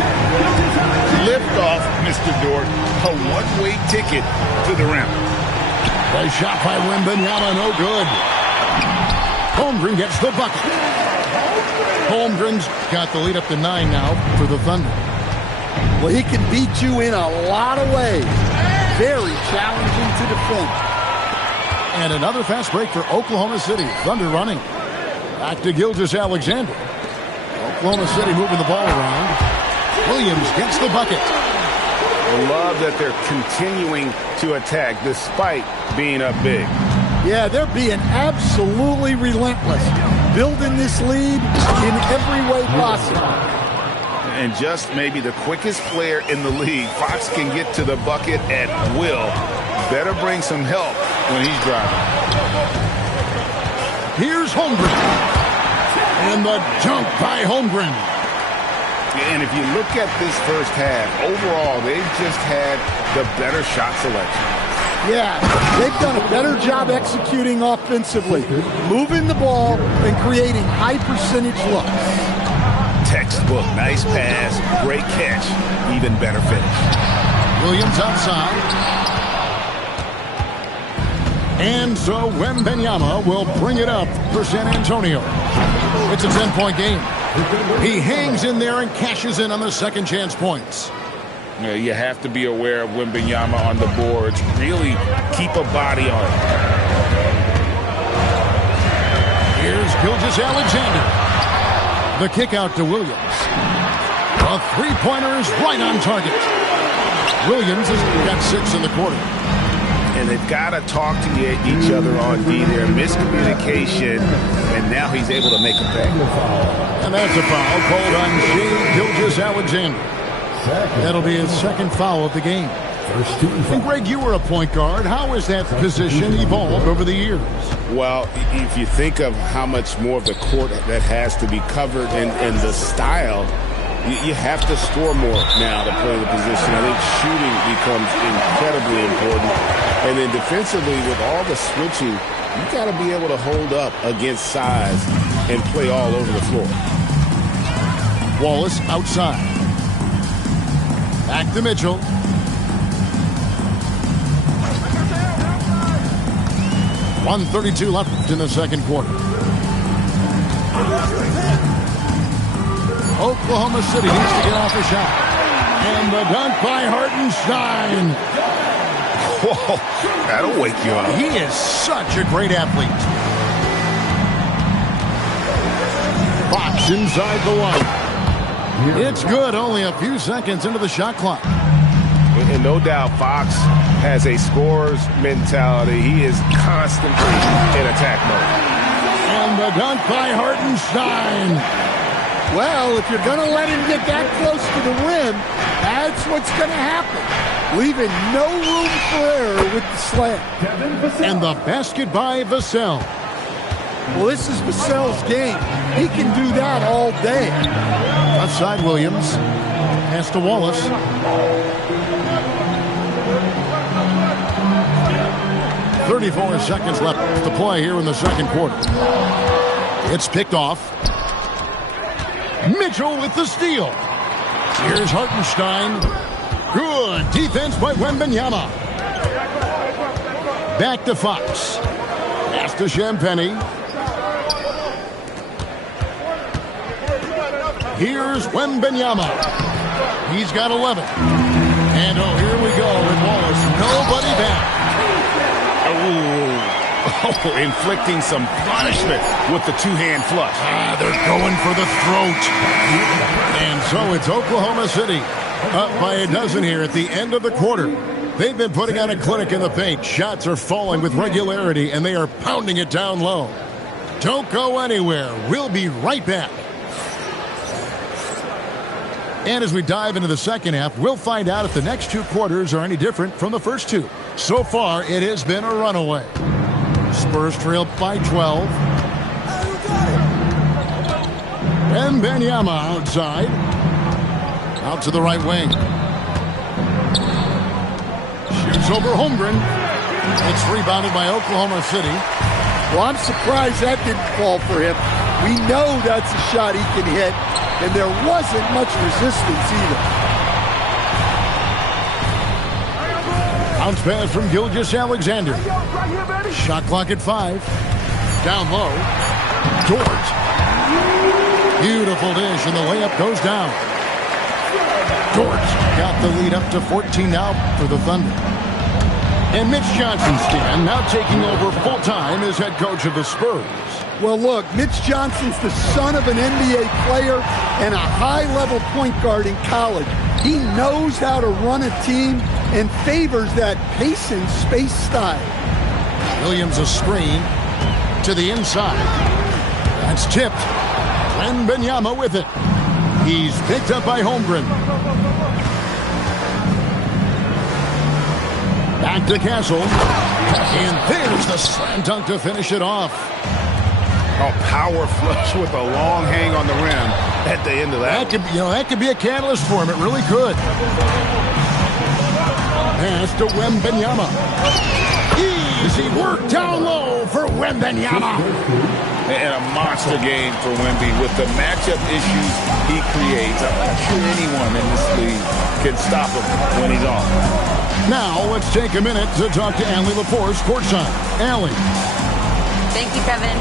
Lift off, Mr. Dort. A one-way ticket to the rim. A shot by Wembanyama, no good. Holmgren gets the bucket. Holmgren's got the lead up to 9 now for the Thunder. Well, he can beat you in a lot of ways. Very challenging to defend. And another fast break for Oklahoma City. Thunder running. Back to Gilgeous-Alexander. Oklahoma City moving the ball around. Williams gets the bucket. I love that they're continuing to attack despite being up big. Yeah, they're being absolutely relentless. Building this lead in every way possible. And just maybe the quickest player in the league, Fox can get to the bucket at will. Better bring some help when he's driving. Here's Holmgren. And the dunk by Holmgren. And if you look at this first half, overall, they've just had the better shot selection. Yeah, they've done a better job executing offensively, moving the ball and creating high percentage looks. Textbook, nice pass, great catch, even better finish. Williams outside. And so Wembanyama will bring it up for San Antonio. It's a 10-point game. He hangs in there and cashes in on the second chance points. You have to be aware of Wembanyama on the boards. Really keep a body on it. Here's Gilgeous-Alexander. The kick out to Williams. A three-pointer is right on target. Williams has got 6 in the quarter. and they've got to talk to each other on D. There, miscommunication, and now he's able to make a pay. And that's a foul called on Shea Gilgeous-Alexander. That'll be his second foul of the game. And Greg, you were a point guard. How has that position evolved over the years? Well, if you think of how much more of the court that has to be covered and the style, you have to score more now to play the position. I think shooting becomes incredibly important. And then defensively, with all the switching, you got to be able to hold up against size and play all over the floor. Wallace outside. Back to Mitchell. .132 left in the second quarter. Oklahoma City needs to get off a shot. And the dunk by Hartenstein. Whoa, that'll wake you up. He is such a great athlete. Fox inside the line. It's good, only a few seconds into the shot clock. And no doubt Fox has a scorer's mentality. He is constantly in attack mode. And the dunk by Hartenstein. Well, if you're going to let him get that close to the rim, that's what's going to happen. Leaving no room for error with the slam. And the basket by Vassell. Well, this is Vassell's game. He can do that all day. Outside Williams. Pass to Wallace. .34 seconds left to play here in the second quarter. It's picked off. Mitchell with the steal. Here's Hartenstein. Good defense by Wembanyama. Back to Fox. Pass to Champagny. Here's Wembanyama. He's got 11. And oh, here we go with Wallace. Nobody back. Oh, inflicting some punishment with the two-hand flush. They're going for the throat. And so it's Oklahoma City up by a dozen here at the end of the quarter. They've been putting on a clinic in the paint. Shots are falling with regularity, and they are pounding it down low. Don't go anywhere. We'll be right back. And as we dive into the second half, we'll find out if the next two quarters are any different from the first two. So far, it has been a runaway. Spurs trail by 12. Wembanyama outside. Out to the right wing. Shoots over Holmgren. It's rebounded by Oklahoma City. Well, I'm surprised that didn't fall for him. We know that's a shot he can hit, and there wasn't much resistance either. Bounce pass from Gilgeous-Alexander. Shot clock at 5. Down low. Dort. Beautiful dish, and the layup goes down. Dort got the lead up to 14 now for the Thunder. And Mitch Johnson, Stan, now taking over full-time as head coach of the Spurs. Well, look, Mitch Johnson's the son of an NBA player and a high-level point guard in college. He knows how to run a team and favors that pace and space style. Williams a screen to the inside. That's tipped. Wembanyama with it. He's picked up by Holmgren. Back to Castle. And there's the slam dunk to finish it off. A power flush with a long hang on the rim at the end of that. That could be a catalyst for him. It really could. Pass to Wembanyama. Easy work down low for Wembanyama. And a monster game for Wemby with the matchup issues he creates. I'm not sure anyone in this league can stop him when he's on. Now let's take a minute to talk to Allie LaForce courtside. Allie. Thank you, Kevin.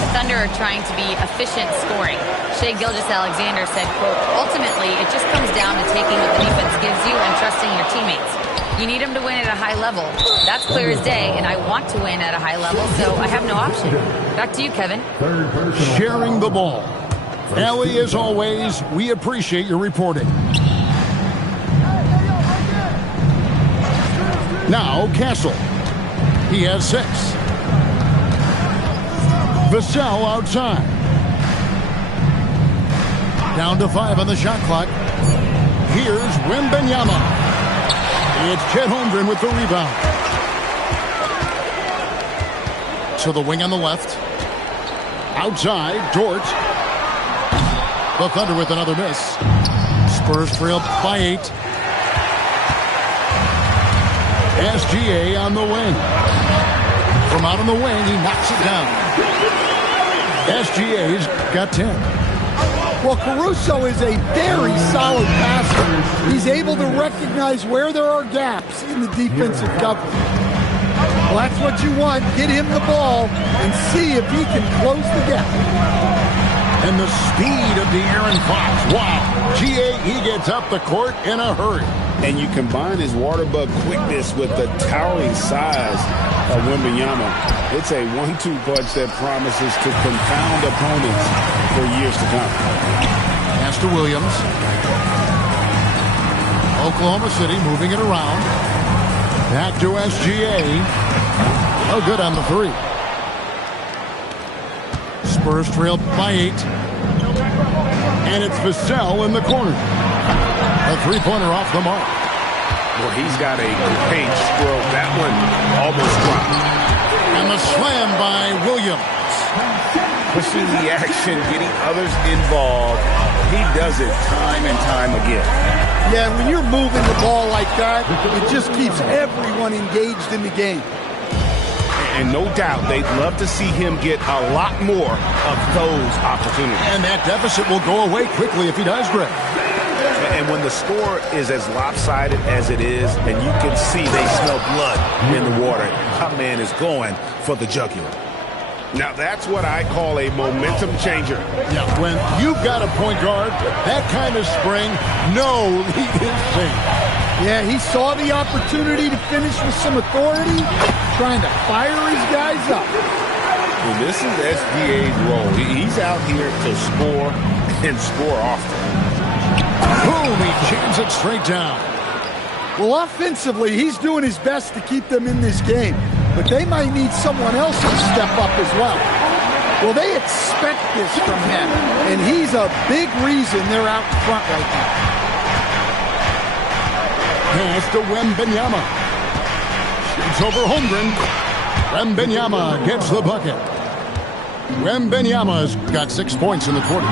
The Thunder are trying to be efficient scoring. Shea Gilgeous-Alexander said, quote, ultimately, it just comes down to taking what the defense gives you and trusting your teammates. You need them to win at a high level. That's clear as day, and I want to win at a high level, so I have no option. Back to you, Kevin. Sharing the ball. Allie, as always, we appreciate your reporting. Now, Castle. He has 6. Vassell outside. Down to 5 on the shot clock. Here's Wembanyama. It's Chet Holmgren with the rebound. To the wing on the left. Outside, Dort. The Thunder with another miss. Spurs trail by 8. SGA on the wing. From out on the wing, he knocks it down. SGA's got 10. Well, Caruso is a very solid passer. He's able to recognize where there are gaps in the defensive cover. Well, that's what you want. Get him the ball and see if he can close the gap. And the speed of De'Aaron Fox. Wow. GA, he gets up the court in a hurry. And you combine his water bug quickness with the towering size of Wembanyama. It's a 1-2 punch that promises to confound opponents for years to come. Pass to Williams. Oklahoma City moving it around. Back to SGA. Oh, good on the 3. Spurs trailed by 8. And it's Vassell in the corner. A 3-pointer off the mark. Well, he's got a great stroke. That one almost dropped. And the slam by Williams. Pushing the action, getting others involved. He does it time and time again. Yeah, when you're moving the ball like that, it just keeps everyone engaged in the game. And no doubt they'd love to see him get a lot more of those opportunities. And that deficit will go away quickly if he does, Greg. And when the score is as lopsided as it is, and you can see they smell blood in the water, my man is going for the jugular. Now, that's what I call a momentum changer. Yeah, when you've got a point guard, that kind of spring, no lead is safe. Yeah, he saw the opportunity to finish with some authority, trying to fire his guys up. Well, this is SGA's role. He's out here to score and score often. Boom, he jams it straight down. Well, offensively, he's doing his best to keep them in this game, but they might need someone else to step up as well. Well, they expect this from him, and he's a big reason they're out in front right now. Pass to Wembanyama. Shoots over Holmgren. Wembanyama gets the bucket. Wembanyama's got 6 points in the quarter.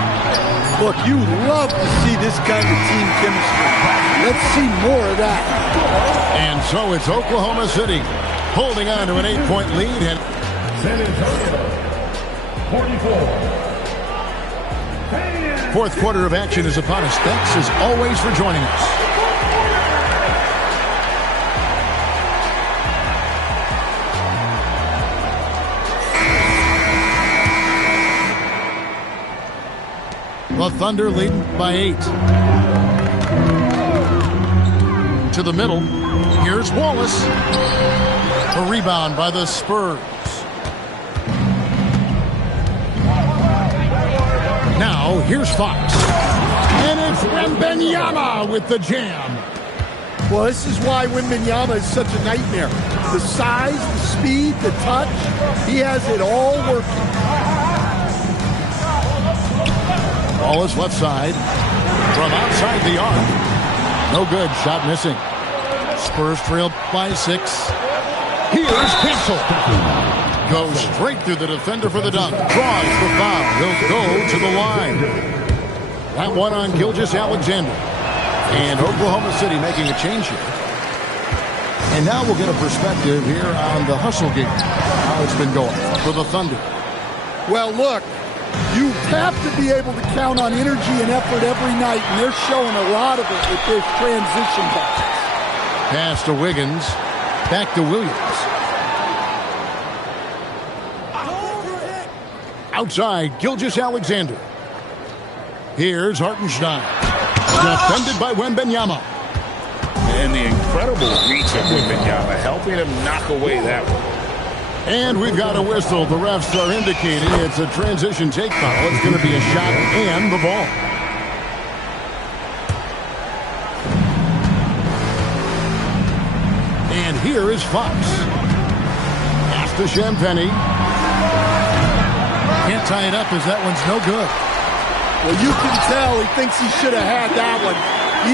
Look, you love to see this kind of team chemistry. Let's see more of that. And so it's Oklahoma City holding on to an 8-point lead. And San Antonio, 44. fourth quarter of action is upon us. Thanks as always for joining us. The Thunder leading by 8. To the middle. Here's Wallace. A rebound by the Spurs. Now, here's Fox. And it's Wembanyama with the jam. Well, this is why Wembanyama is such a nightmare. The size, the speed, the touch, he has it all working. Ball is left side. From outside the arc. No good. Shot missing. Spurs trailed by 6. Here's Kessel. Goes straight through the defender for the dunk. Draws the foul. He'll go to the line. That one on Gilgeous-Alexander. And Oklahoma City making a change here. And now we'll get a perspective here on the hustle game. How it's been going for the Thunder. Well, look, you have to be able to count on energy and effort every night, and they're showing a lot of it with their transition baskets. Pass to Wiggins. Back to Williams. Outside, Gilgeous-Alexander. Here's Hartenstein. Defended by Wembanyama. And the incredible reach of Wembanyama, helping him knock away that one. And we've got a whistle. The refs are indicating it's a transition take foul. It's going to be a shot and the ball. And here is Fox. to Champagny. Can't tie it up as that one's no good. Well, you can tell he thinks he should have had that one.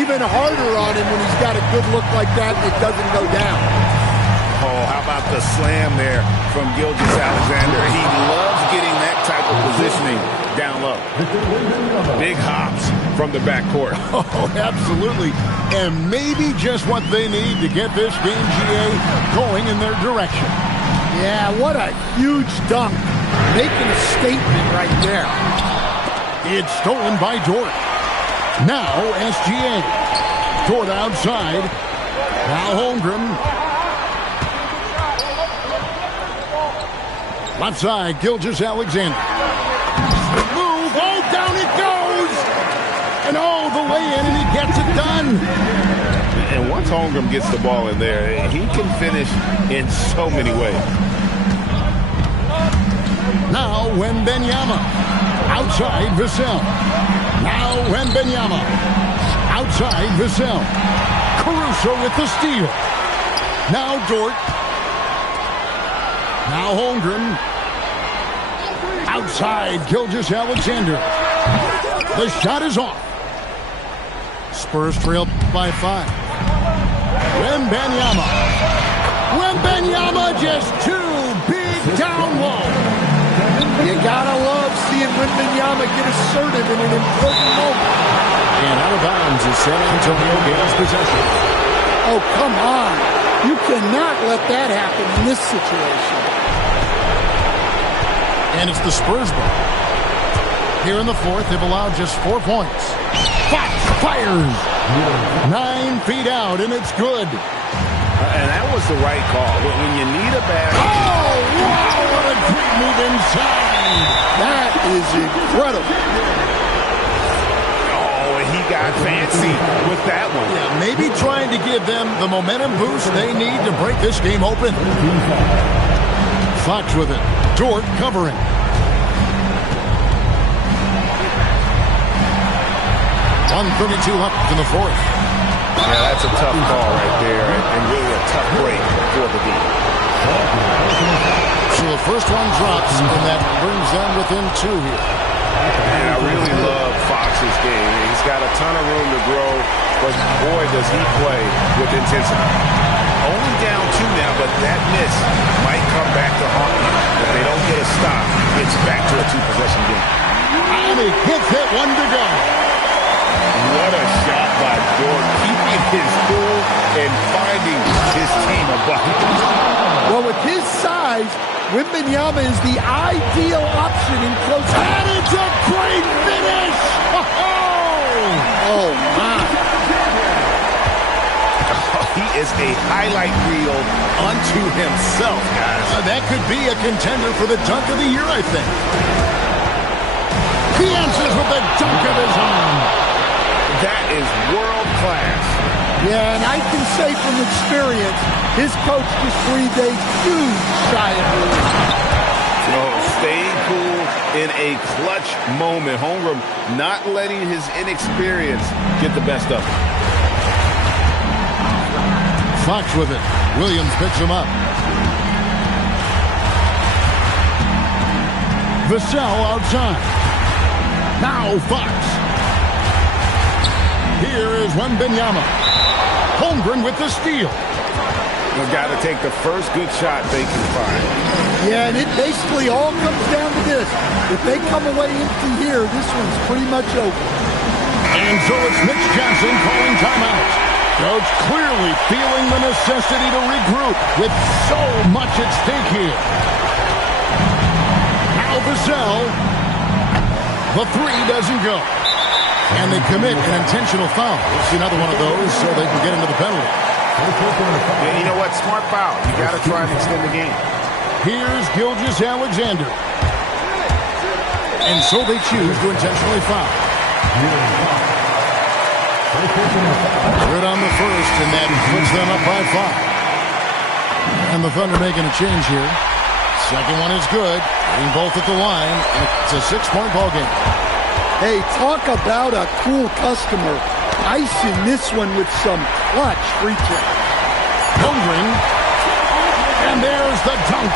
Even harder on him when he's got a good look like that and it doesn't go down. Oh, how about the slam there from Gilgeous-Alexander? He loves getting that type of positioning down low. Big hops from the backcourt. Oh, absolutely. And maybe just what they need to get this game, GA, going in their direction. Yeah, what a huge dunk. Making a statement right there. It's stolen by Dort. Now SGA. Dort outside. Now Holmgren. Left side, Gilgeous-Alexander. Move. Oh, down it goes. And all the way in, and he gets it done. And once Holmgren gets the ball in there, he can finish in so many ways. Now Wembanyama. Outside Vassell. Now Wembanyama. Outside Vassell. Caruso with the steal. Now Dort. Now Holmgren. Outside Gilgeous-Alexander. The shot is off. Spurs trail by 5. Wembanyama. Wembanyama just too big down low. You gotta love seeing Wembanyama get assertive in an important moment. And out of bounds is San Antonio gains possession. Oh, come on. You cannot let that happen in this situation. And it's the Spurs ball. Here in the fourth, they've allowed just 4 points. Fox fires. 9 feet out, and it's good. And that was the right call. When you need a basket. Oh, wow, what a great move inside. That is incredible. Oh, he got fancy with that one. Yeah, maybe trying to give them the momentum boost they need to break this game open. Fox with it. Dort covering. .132 left in the fourth. Yeah, that's a tough call right there, and really a tough break for the game. So the first one drops, and that brings them within 2 here. And I really love Fox's game. He's got a ton of room to grow, but boy, does he play with intensity. Only down 2 now, but that miss might come back to haunt him. If they don't get a stop, it's back to a 2-possession game. And he hits it, 1 to go. What a shot by Dort, keeping his cool and finding his team a bucket. Well, with his size, Wembanyama is the ideal option in close. And it's a great finish! Oh, my. He is a highlight reel unto himself, guys. That could be a contender for the dunk of the year, I think. He answers with the dunk of his own. That is world class. Yeah, and I can say from experience, his coach just breathed a huge sigh of relief. So staying cool in a clutch moment. Holmgren not letting his inexperience get the best of him. Fox with it. Williams picks him up. Vassell outside. Now Fox. Here is Wembanyama. Holmgren with the steal. They've got to take the first good shot they can find. Yeah, and it basically all comes down to this. If they come away empty here, this one's pretty much over. And so it's Mitch Johnson calling timeout. Coach clearly feeling the necessity to regroup with so much at stake here. Now Vassell. The 3 doesn't go. And they commit an intentional foul. We'll see another one of those so they can get into the penalty. Yeah, you know what? Smart foul. You got to try and extend the game. Here's Gilgeous-Alexander. And so they choose to intentionally foul. Good on the first, and that puts them up by 5. And the Thunder making a change here. Second one is good. Getting both at the line. And it's a 6-point ball game. Hey, talk about a cool customer. Icing this one with some clutch free throw. Holmgren. And there's the dunk.